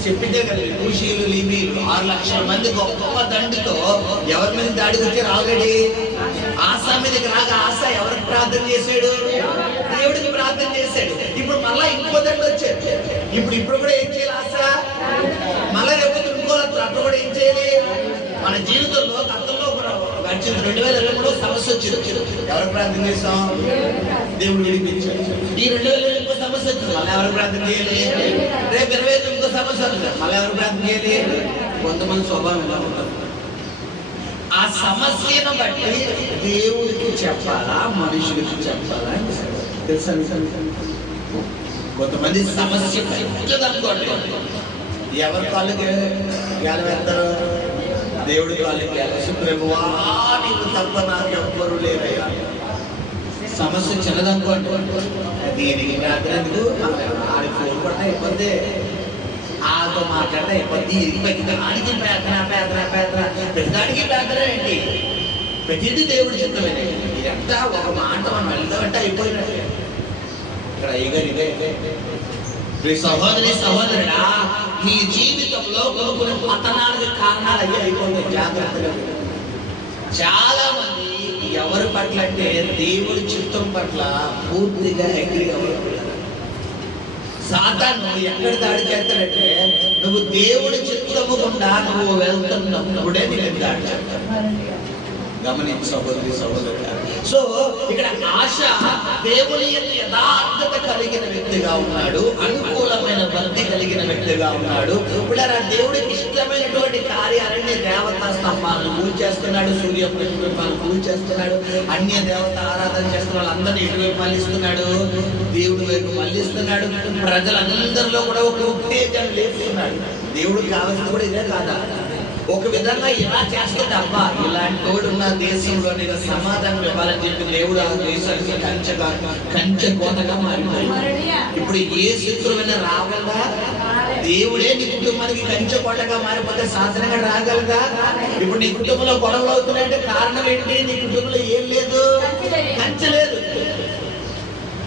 చెప్పిందే కదా. కూషీలు లీబీలు 6 లక్షల మంది గొప్ప దండితో ఎవరి మీద దాడికి వచ్చారు? ఆల్రెడీ ఆశా మీదకి రాగా ఆశ ఎవరికి ప్రార్థన చేశాడు? దేవుడికి ప్రార్థన చేశాడు. ఇప్పుడు మళ్ళా ఇంకో దండి వచ్చాడు. ఇప్పుడు కూడా ఏం చేయాలి? ఆశ మళ్ళా రేపు ఇంకోవచ్చు. అప్పుడు కూడా ఏం చేయాలి? మన జీవితంలో గతంలో గడిచిన 2023 సమస్య వచ్చింది. ఎవరికి ప్రార్థన చేస్తాం? దేవుడు విడిపించాడు. ఈ 2020 ఇంకో సమస్య వచ్చింది. మళ్ళీ ఎవరికి ప్రార్థన చేయాలి? రేపు 25 ఇంకో సమస్య ఉంది. మళ్ళీ ఎవరికి ప్రార్థన చేయాలి? కొంతమంది స్వభావం ఎలా ఉంటారు? ఆ సమస్యను బట్టి దేవుడికి చెప్పాలా, మనుషులకి చెప్పాలా తెలుసా? కొంతమంది సమస్య పెద్దదనుకోండి, ఎవరి కాళ్ళకి వేల వేస్తారు? దేవుడి కాళ్ళకి వేసి, ప్రభువా నీకు తప్ప నాకు ఎవ్వరు లేరయ్యా. సమస్య చిన్నదనుకోండి, దీనికి ప్రార్థనకు ఆడి ఫోన్ పడితే అయిపోద్ది, ఆతో మాట్లాడితే అయిపోద్ది. ప్రతిదానికి ప్రార్థన ప్రతిదానికి ప్రార్థన ఏంటి? ప్రతిదీ దేవుడి చిత్తమేనే. ఇదంతా ఒక మాట మనం వెళ్తామంటే అయిపోయినట్టే. ఇక్కడ అయ్యగారు ఇదే సహోదరి సహోదరుడా, ఈ జీవితంలో కొన్ని పతనాలకు కారణాలు అయ్యి అయిపోతాయి. జాగ్రత్తగా చాలా మంది ఎవరి పట్ల అంటే దేవుడి చిత్తం పట్ల పూర్తిగా అగ్రి అవ్వరు. సాతాను ఎక్కడ దాడి చేస్తాడంటే నువ్వు దేవుడి చిత్తము గుండా నువ్వు వెళ్తున్నప్పుడే నేను దాడి చేస్తాను. గమనించి సహోదరి సహోదరుడా, సో ఇక్కడ ఆశ దేవుని యథార్థత కలిగిన వ్యక్తిగా ఉన్నాడు, అనుకూలమైన భక్తి కలిగిన వ్యక్తిగా ఉన్నాడు. ఇప్పుడు దేవుడికి ఇష్టమైనటువంటి కార్యాలన్నీ దేవతా స్తంభాలను పూజ చేస్తున్నాడు, సూర్య ప్రతిబింబాలను పూజ చేస్తున్నాడు, అన్య దేవత ఆరాధన చేస్తున్న వాళ్ళందరినీ ఇటువైపు మళ్ళిస్తున్నాడు, దేవుడి వైపు మళ్ళిస్తున్నాడు. ప్రజలందరిలో కూడా ఒక ఉత్తేజం లేపుతున్నాడు. దేవుడికి కావాల్సింది కూడా ఇదే కాదా? ఒక విధంగా ఇలా చేస్తుంటే అబ్బా ఇలాంటి తోడు ఉన్న దేశంలో నేను సమాధానం ఇవ్వాలని చెప్పి దేవుడు ఆ దేశానికి కంచె కోటగా మారిపోయింది. ఇప్పుడు ఏ శత్రువైనా రాగలదా? దేవుడే నీ కుటుంబానికి కంచె కోటగా మారిపోతే సాధారణంగా రాగలదా? ఇప్పుడు నీ కుటుంబంలో గొడవలు అవుతున్నాయంటే కారణం ఏంటి? నీ కుటుంబంలో ఏం లేదు, కంచె లేదు.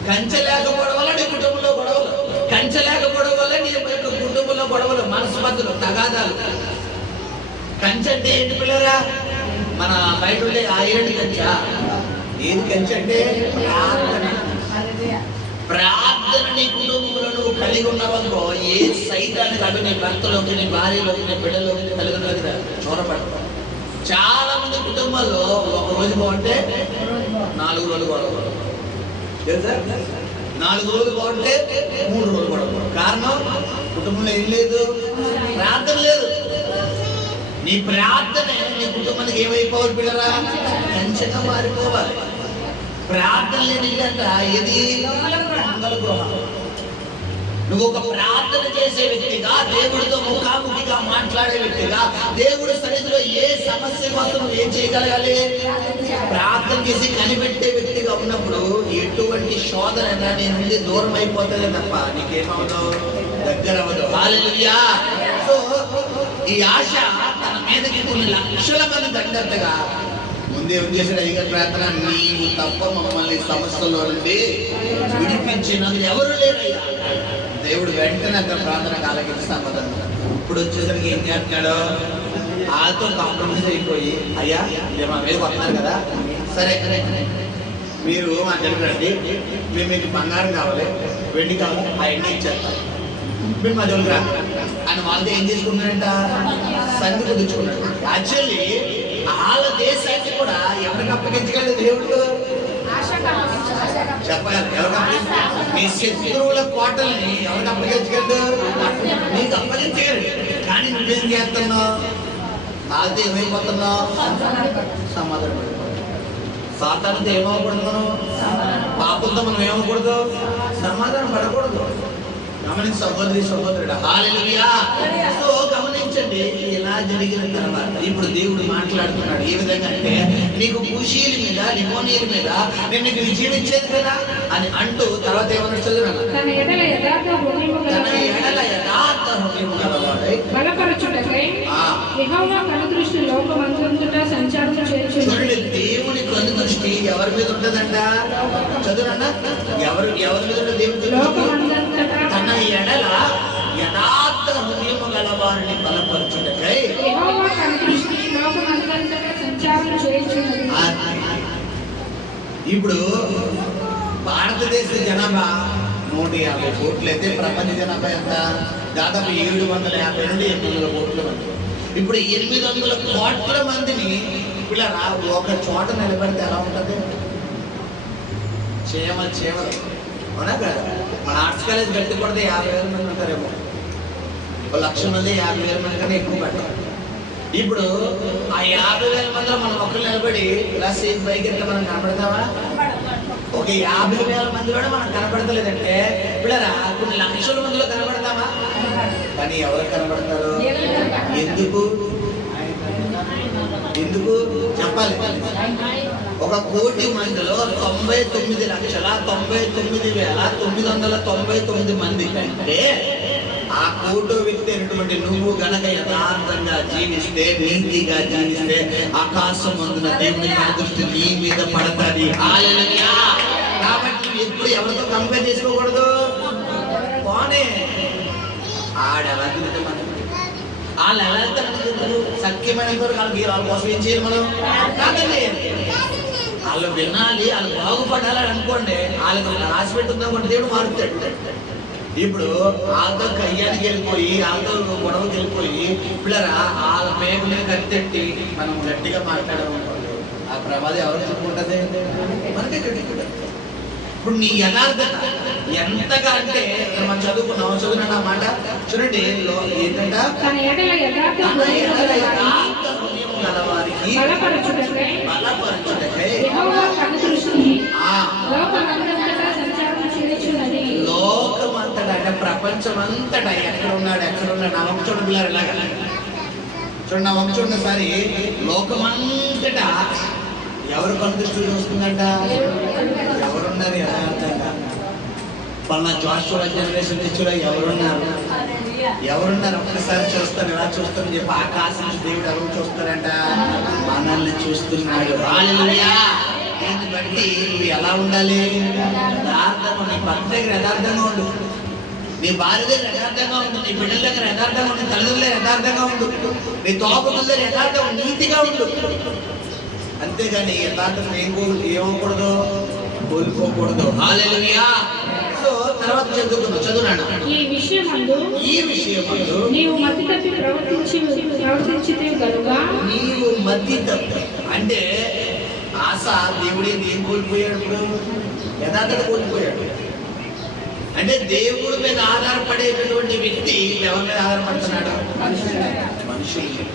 కంచె లేకపోవడం వల్ల నీ కుటుంబంలో గొడవలు, కంచె లేకపోవడం వల్ల నీ కుటుంబంలో గొడవలు, మనస్పర్ధలు, తగాదాలు. కంచె అంటే ఏంటి పిల్లరా? మన బయట ఉండే ఐరన్ కంచె. ఏది కంచె అంటే ప్రార్థన. ప్రార్థన నీ కుటుంబంలో నువ్వు కలిగి ఉన్నావనుకో, ఏ సైతానికి అవి నీ భర్తలోకి, నీ భార్యలోకి, నీ బిడ్డలోకి, నీ తల్లిదండ్రులకి చూడబడతావు. చాలా మంది కుటుంబాల్లో ఒక రోజు బాగుంటే 4 రోజులు గొడవ, తెలుసా? 4 రోజులు బాగుంటే 3 రోజులు గొడవ. కారణం కుటుంబంలో ఏం లేదు, ప్రార్థన లేదు. నీ ప్రార్థన నీ కుటుంబానికి ఏమైపోవాలి పిల్లరా? కంచెగా మారిపోవాలి. ప్రార్థన లేని అంట ఏది? మంగళ గృహం. నువ్వు ఒక ప్రార్థన చేసే వ్యక్తిగా, దేవుడితో ముఖాముఖిగా మాట్లాడే వ్యక్తిగా, దేవుడి సన్నిధిలో ఏ సమస్య కోసం నువ్వు ఏం చేయగలగాలి? ప్రార్థన చేసి కనిపెట్టే వ్యక్తిగా ఉన్నప్పుడు ఎటువంటి శోధన నీ నుండి దూరం అయిపోతుంది తప్ప నీకేమవదు, దగ్గర అవ్వదు. హల్లెలూయా. సో ఈ ఆశ తన మీదకి కొన్ని లక్షల మంది దండగా ముందే ఉద్దేశం అయ్యారు. ప్రార్థన నీవు తప్ప మమ్మల్ని సమస్యలో నుండి విడిపించినది ఎవరు లేరయ్యా. దేవుడు వెంటనే అతను ప్రార్థనకు ఆలకిస్తాం. ఇప్పుడు వచ్చేసరికి ఏం చేస్తున్నాడు? వాళ్ళతో కాంప్రమైజ్ అయిపోయి, అయ్యా మా మీద వస్తున్నారు కదా, సరే మీరు మా దగ్గర రండి, మేము మీకు బంగారం కావాలి, వెండి కావాలి, అవన్నీ ఇచ్చేస్తాం, మీరు మా దగ్గర అని వాళ్ళతో ఏం చేసుకున్నాడంట? సంధి కుదుర్చుకున్నాడు. యాక్చువల్లీ వాళ్ళ దేశాన్ని కూడా ఎవరికి అప్పగించగలడు దేవుడు? చెప్పగలరు ఎవరికి? మీ శత్రువుల కోటల్ని ఎవరికి అప్పగించగలడు? నీకు అప్పగించగలడు. కానీ నువ్వేం చేస్తున్నావు? నాతో ఏమైపోతున్నావు? సమాధానం. సాతానుతో ఏమవకూడదు, పాపంతో మనం ఏమవకూడదు, సమాధానం పడకూడదు. గమనించి సహోదరి సహోదరుడు, హల్లెలూయా. సో గమనించండి, ఇలా జరిగిన తర్వాత ఇప్పుడు దేవుడు మాట్లాడుతున్నాడు. ఏ విధంగా అంటే నీకు కుషీల మీద, లిమోనీల మీద నేను నీకు విజయం ఇచ్చేది కదా అని అంటూ తర్వాత ఏమన్నా చదువు, తన ఎడల యథార్థ హృదయం గలవాడై బలపరచుటకై యెహోవా కనుదృష్టి లోకమంతటా సంచారం చేయుచున్నాడు. చూడండి, దేవుని కనుదృష్టి ఎవరి మీద ఉంటదంట? చదువురన్నా, ఎవరి మీద ఉంటుంది దేవుడి లోకమంతటా? తన ఎడల యథార్థ హృదయము గలవారిని బలపరచుటకై యెహోవా కనుదృష్టి లోకమంతటా సంచారం చేయుచున్నది. ఇప్పుడు భారతదేశ జనాభా 150 కోట్లు అయితే ప్రపంచ జనాభా ఎంత? దాదాపు 750 నుండి 800 కోట్ల మంది. ఇప్పుడు 800 కోట్ల మందిని పిల్లరా ఒక చోట నిలబడితే ఎలా ఉంటుంది? చీమలు అవునా కదా? మన ఆర్ట్స్ కాలేజ్ గట్టి పడితే 50,000 మంది ఉంటారేమో, 1,00,000 మంది 50,000 మంది కన్నా ఎక్కువ పెట్టాలి. ఇప్పుడు ఆ 50,000 మందిలో మనం ఒకరు నిలబడి ఇలా సేఫ్ బైక్ ఎంత మనం కనపడతామా? ఒక 50,000 మందిలో మనం కనపడతలేదంటే పిల్లరా కొన్ని లక్షల మందిలో కనపడతామా? కానీ ఎవరు కనపడతారు? ఎందుకు చెప్పాలి. 1 కోటి మందిలో 99,99,999 మంది కంటే ఆ కోటో వ్యక్తి అయినటువంటి నువ్వు గనక యథార్థంగా జీవిస్తే, నీతిగా జీవిస్తే ఆకాశం అందున దేవుని కనుదృష్టి నీ మీద పడతాది. హల్లెలూయా. కాబట్టి ఎప్పుడు ఎవరితో కంపేర్ చేసుకోకూడదు. బానే ఆడు ఎలా తిరుగుతాం మనం? వాళ్ళు ఎలా వెళ్తారు? సఖ్యమైన వాళ్ళకి వాళ్ళ కోసం ఏం చేయాలి మనం? కాదండి, వాళ్ళు వినాలి, వాళ్ళు బాగుపడాలని అనుకోండి. వాళ్ళకి రాసి పెట్టుందనుకోండి, దేవుడు మారుతాడు. ఇప్పుడు వాళ్ళతో కయ్యానికి వెళ్ళిపోయి, వాళ్ళతో గొడవకి వెళ్ళిపోయి పిల్లరా వాళ్ళ పేరు మీద కత్తెట్టి మనం గట్టిగా మాట్లాడాలనుకోండి, ఆ ప్రమాదం ఎవరు చెప్పుకుంటుంది? మనకే గట్టిగా. ఇప్పుడు నీ యథార్థత ఎంతగా అంటే మనం చదువుకున్న మాట చూడండి, ఏంటంట? తన ఎడల యథార్థ హృదయం గలవారికి బలపరచుటకై యెహోవా తన దృష్టి ఆ లోకమంతటా సంచారం చేయుచున్నది. లోకమంతటా అంటే ప్రపంచమంతటా ఎక్కడున్నాడు నా వంక చూడండి పిల్లలు ఇలాగా చూడండి, నా వంక చూడండి ఒకసారి. లోకమంతటా ఎవరు కనుదృష్టి చూస్తుందంట? ఎవరున్నారు యథార్థంగా? పలానా జాషువా జనరేషన్ తెచ్చురా ఎవరున్నారు ఒక్కసారి చూస్తాను, ఎలా చూస్తాను చెప్పి ఆకాశం నుంచి దేవుడు ఎవరు చూస్తారంట? మనల్ని చూస్తున్నాడు. హల్లెలూయా. దీన్ని బట్టి నువ్వు ఎలా ఉండాలి? యథార్థంగా, నీ భర్త దగ్గర యథార్థంగా ఉండు, నీ భార్య దగ్గర యథార్థంగా ఉండు, నీ బిడ్డల దగ్గర యథార్థంగా ఉండు, తల్లిదండ్రుల దగ్గర యథార్థంగా ఉండు, నీ తోబుట్టుల దగ్గర యథార్థంగా నీతిగా ఉండు. అంతేగాని యథార్థం ఏమకూడదు, కోల్పోకూడదు. హల్లెలూయా. సో తర్వాత చదువునాడు. ఈ విషయమందు నీవు మతి తప్పి ప్రవర్తించితే గనుక నీవు మతి తప్పి అంటే ఆశ దేవుడే ఏం కోల్పోయాడు? ఇప్పుడు యథార్థత కోల్పోయాడు. అంటే దేవుడి మీద ఆధారపడేటటువంటి వ్యక్తి ఎవరి మీద ఆధారపడుతున్నాడు? మనుషులు,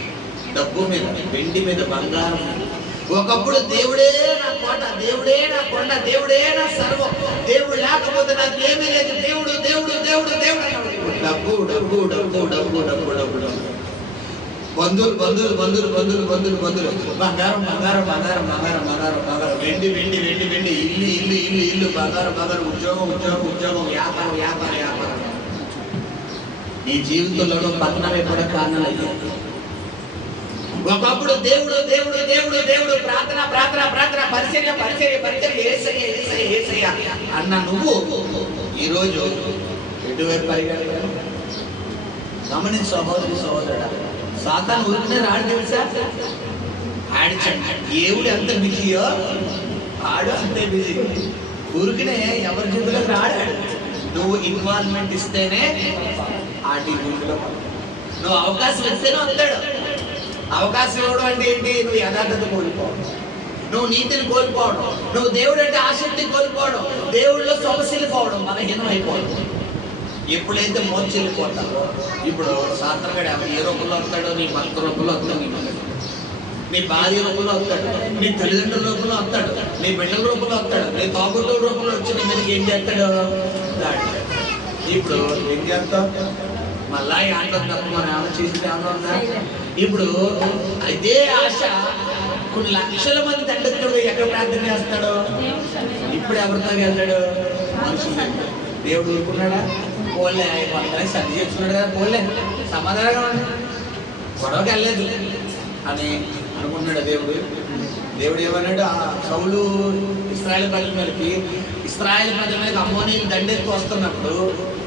డబ్బు మీద, వెండి మీద, బంగారం. ఒకప్పుడు దేవుడే నా కోట, దేవుడే నా కొండ, దేవుడే నా సర్వం, దేవుడు లేకపోతే నాకు ఏమీ లేదు, దేవుడు దేవుడు దేవుడు దేవుడు. డబ్బు డబ్బు డబ్బు డబ్బు డబ్బు డబ్బు డబ్బు బంధువులు బంధువులు బంధువులు బంధువులు బంధువులు బంధువులు బంగారం బంగారం బంగారం బంగారం బంగారం బంగారం వెండి వెండి వెండి వెండి ఇల్లు ఇల్లు ఇల్లు ఇల్లు బంగారం బంగారం ఉద్యోగం ఉద్యోగం ఉద్యోగం వ్యాపారం వ్యాపారం వ్యాపారం. నీ జీవితంలో పతనమే కూడా కారణాలు అయ్యాయి. ఒకప్పుడు దేవుడు దేవుడు దేవుడు దేవుడు ప్రార్థన ప్రార్థన ప్రార్థన పరిచర్య పరిచర్య పరిచర్య యేసయ్య యేసయ్య యేసయ్య అన్న నువ్వు ఈరోజు ఎటువైపు పరిగెడతావు? గమనించి సహోదరి సహోదరుడా, సాతాను ఊరికనే రాడు తెలుసా? దేవుడు ఎంత బిజీయో ఆడు అంతే బిజీ. ఊరికనే ఎవరి జీవితంలో రాడాడు. నువ్వు ఇన్వాల్వ్మెంట్ ఇస్తేనే ఆటి ఊరిలో నువ్వు అవకాశం ఇస్తేనే వస్తాడు. అవకాశం ఇవ్వడం అంటే ఏంటి? నువ్వు యథార్థత కోల్పోవడం, నువ్వు నీతిని కోల్పోవడం, నువ్వు దేవుడు అంటే ఆసక్తి కోల్పోవడం, దేవుడిలో సొమసిల్లిపోవడం, బలహీనం అయిపోవడం. ఎప్పుడైతే మోర్చెల్లిపోతావో, ఇప్పుడు శాస్త్రగాడు ఏ రూపంలో వస్తాడో, నీ భర్త రూపంలో వస్తాడు, నీ భార్య రూపంలో వస్తాడు, నీ తల్లిదండ్రుల రూపంలో వస్తాడు, నీ బిడ్డల రూపంలో వస్తాడు, నీ తోబుట్టుల రూపంలో వచ్చి నీ మీదకి ఏం చేస్తాడు? ఇప్పుడు ఏం చేస్తావు? మళ్ళా ఈ ఆటలో తప్ప మనం ఏమైనా చేసింది ఏమన్నా ఉందా? ఇప్పుడు అదే ఆశ కొన్ని లక్షల మంది తండ్రి ఎక్కడ ప్రార్థన చేస్తాడు? ఇప్పుడు ఎవరితో వెళ్తాడు? మనుషులు. దేవుడు ఊరుకున్నాడా? పోలే వాళ్ళని సరి చేస్తున్నాడు కదా, పోలే సమాధానంగా ఉంది, గొడవకి వెళ్ళలేదు అని అనుకున్నాడు దేవుడు. దేవుడు ఏమన్నాడు? ఆ సౌలు ఇశ్రాయేలు ప్రజల మీదకి, ఇశ్రాయేలు ప్రజల మీద అమ్మోనీయులు దండెత్తి వస్తున్నప్పుడు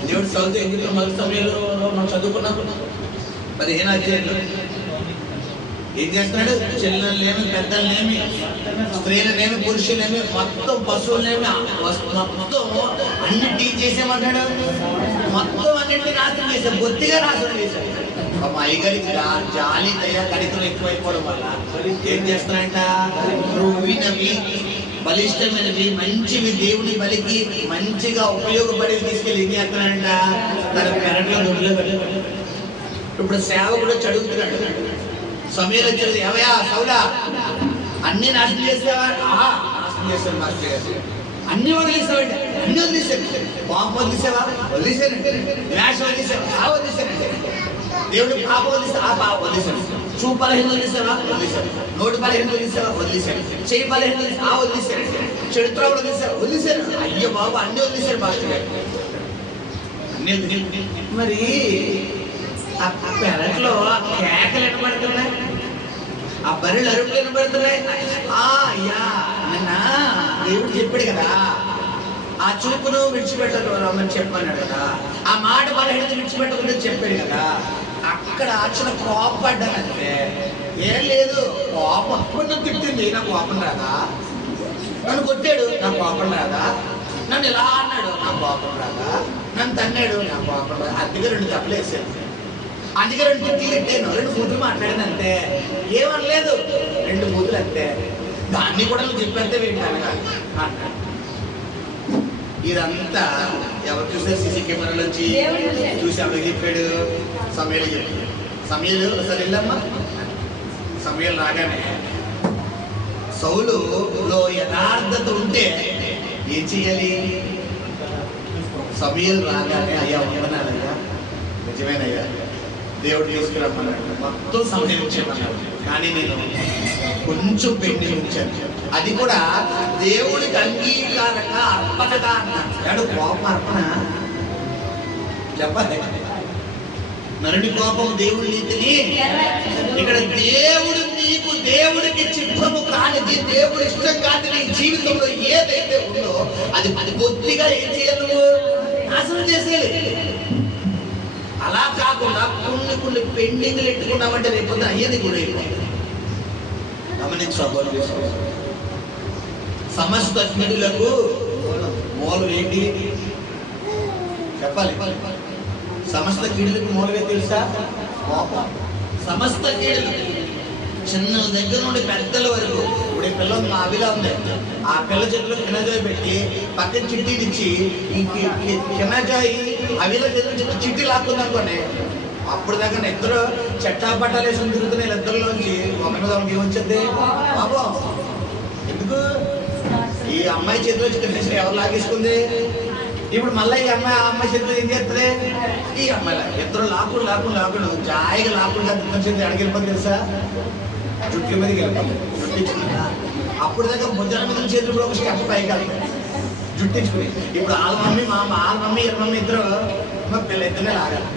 దేవుడు సౌలుతో ఏం చెప్పాడు? మొదటి సమయంలో మనం చదువుకున్నప్పుడు 15వ అధ్యాయంలో ఏం చేస్తున్నాడు? చిన్నలేమి పెద్దలనేమి, స్త్రీలనేమి పురుషులనేమి, మొత్తం పశువులనేమి, మొత్తం అన్నిటి చేసేమన్నాడు. మొత్తం అన్నింటినీ నాశనం చేశాడు, బొత్తిగా నాశనం చేశాడు. మా అయ్యగారికి జాలి దయ కణితులు ఎక్కువైపోవడం వల్ల ఏం చేస్తున్నాయంట? రువ్వినవి, బలిష్టమైనవి, మంచివి, దేవుని బలికి మంచిగా ఉపయోగపడి తీసుకెళ్ళి ఏం చేస్తున్నాడంట? తన పెరట్లో దొడ్లో పెట్టాడు. ఇప్పుడు సేవకుడు చదువుతున్నాడు, సమయంలో వచ్చేది, ఏవయా సౌలా అన్ని నాశనం చేసావా? నాశనం చేశాను మాస్టర్ గారు. అన్ని వదిలేసావండి, అన్ని వదిలేసాను. పాపం వదిలేసావా? వదిలేసానండి. ద్వేషం వదిలేసావా? వదిలేసానండి. దేవుడి పాపం వదిలేసా? పాపం వదిలేసాను. చూపు బలహీన వదిలేసావా? వదిలేసాను. నోటి బలహీన వదిలేసావా? వదిలేసాను. చెయ్యి బలహీన వదిలేసా? వదిలేసానండి. చరిత్ర వదిలేసావా? వదిలేసాను. అయ్యో బాబు అన్ని వదిలేసాడు మాస్టర్ గారు. అన్ని మరి ఆ పెరట్లో కేకలు వినబడుతున్నాయి, ఆ బర్రెలు అరుపులు వినబడుతున్నాయి. అయ్యా నిన్న దేవుడు చెప్పాడు కదా, ఆ చూపును విడిచిపెట్టరు రమ్మని చెప్పన్నాడు కదా, ఆ మాట బలహీనత విడిచిపెట్టకుండా చెప్పాడు కదా. అక్కడ అసలు కోపడ్డానంటే ఏం లేదు, కోపం నన్ను తిట్టింది, నా కోపం రాదా? నన్ను కొట్టాడు, నా కోపం రాదా? నన్ను ఇలా అన్నాడు, నా కోపం రాదా? నన్ను తన్నాడు, నా కోపం రాదా? అందుకే 2 తప్పులు వేసాను, అందుకే 2 తిట్లు తిట్టాను, 2 బూతులు మాట్లాడాను అంతే, ఏమనలేదు, 2 బూతులు అంతే. దాన్ని కూడా నువ్వు చెప్పేస్తే వింటాను అన్నాడు. ఇదంతా ఎవరు చూసారు? సీసీ కెమెరాలో వచ్చి చూసి ఎవరికి చెప్పాడు? సమయాలు చెప్పాడు. సమయాలు ఒకసారి వెళ్ళమ్మా. సమయాలు రాగానే సౌలులో యథార్థత ఉంటే ఏం చెయ్యాలి? సమయాలు రాగానే అయ్యా వందనాలయ్యా, నిజమేనయ్యా, దేవుడు తీసుకురమ్మన్నాడు, మొత్తం సమయం ఇచ్చేయమన్నాడు, కానీ నేను కొంచెం పెండింగ్ ఉంచాను. అది కూడా దేవుడికి అంగీకారంగా అర్పణగా అన్నాడు. కోపం అర్పణ చెప్పాలి. నరుడి కోపం దేవుడి నీతిని. ఇక్కడ దేవుడు నీకు దేవుడికి చిత్తము కానిది, దేవుడి ఇష్టం కాని నీ జీవితంలో ఏదైతే ఉందో అది కొద్దిగా ఏం చేయాలి? నువ్వు నాశనం చేసేయాలి. అలా కాకుండా కొన్ని పెండింగ్లు ఎట్టుకున్నామంటే రేపు అయ్యేది కూడా గమనించబోదు. సమస్త కీడులకు మూలం ఏంటి చెప్పాలి? సమస్త కీడులకు మూలమే తెలుసా? కోపం. సమస్త కీడులు చిన్న దగ్గర నుండి పెద్దల వరకు. ఇప్పుడు ఈ పిల్ల మా అవిలా ఉంది, ఆ పిల్ల చేతిలో కిన్నజాయి పెట్టి పక్కన చిట్టీనిచ్చి ఈ కిన్నజాయి అవిలా చేతిలో చిట్టి లాక్కుందనుకోండి, అప్పుడు దగ్గర ఇద్దరు చెట్టా పట్టాలు వేసుకుని తిరుగుతున్న ఇద్దరులోంచి ఒకరిని ఏమొచ్చింది? పాపం. ఎందుకు? ఈ అమ్మాయి చేతిలో కిన్నజ ఎవరు లాగేసుకుంది? ఇప్పుడు మళ్ళీ ఈ అమ్మాయి ఆ అమ్మాయి చేతిలో ఏం చేస్తుంది? ఈ అమ్మాయి ఇద్దరు లాక్కుడు జాయిగా లాక్కుడుగా చేతి అడిగిపోతుంది తెలుసా? జుట్టు మీదకి వెళ్ళిపోతుంది, జుట్టించుకుని. అప్పుడు దగ్గర భుజాల మీద చేతులు కూడా ఒక స్టెప్ పైకి వెళ్తాయి జుట్టించుకుని. ఇప్పుడు వాళ్ళ మమ్మీ వాళ్ళ మమ్మీ ఇద్దరు మా పిల్ల ఇద్దరే లాగాలి.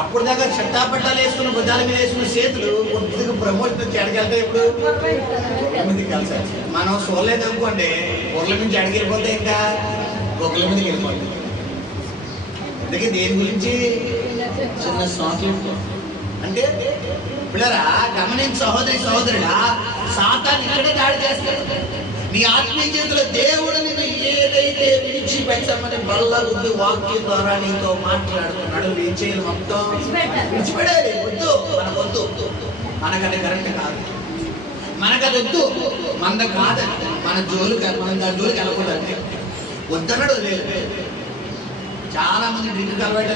అప్పుడు దాకా చెట్టాపట్టాలు వేసుకున్న భుజాల మీద వేసుకున్న చేతులు కొద్దిగా ప్రమోషన్ నుంచి అడిగెళ్తాయి. ఇప్పుడు గొర్రెల మీదకి వెళ్తాయి. మనం చూడలేదు అనుకోండి, గొర్రెల నుంచి అడిగిపోతే ఇంకా గొర్రెల మీదకి వెళ్ళిపోతుంది. అందుకే దేని గురించి చిన్న సాకులు అంటే పిల్లరా గమనించి సహోదరుడా, సాతాను ఇక్కడే దాడి చేస్తాడు. నీ ఆత్మీయ జీవితంలో దేవుడు నిన్ను ఏదైతే విడిచిపెట్టమని బల్ల బుద్ధి వాక్యం ద్వారా నీతో మాట్లాడుతున్నాడు, ఏం చేయాలి? మొత్తం విడిచిపెట్టాలి. వద్దు, మనకొద్దు, మనకది కరెక్ట్ కాదు, మనకది వద్దు, మన కాదు, మన జోలికి వెళ్ళకూడదంటే వద్దన్నాడు. లేదు, చాలా మంది డ్రింక్ అలవాటు.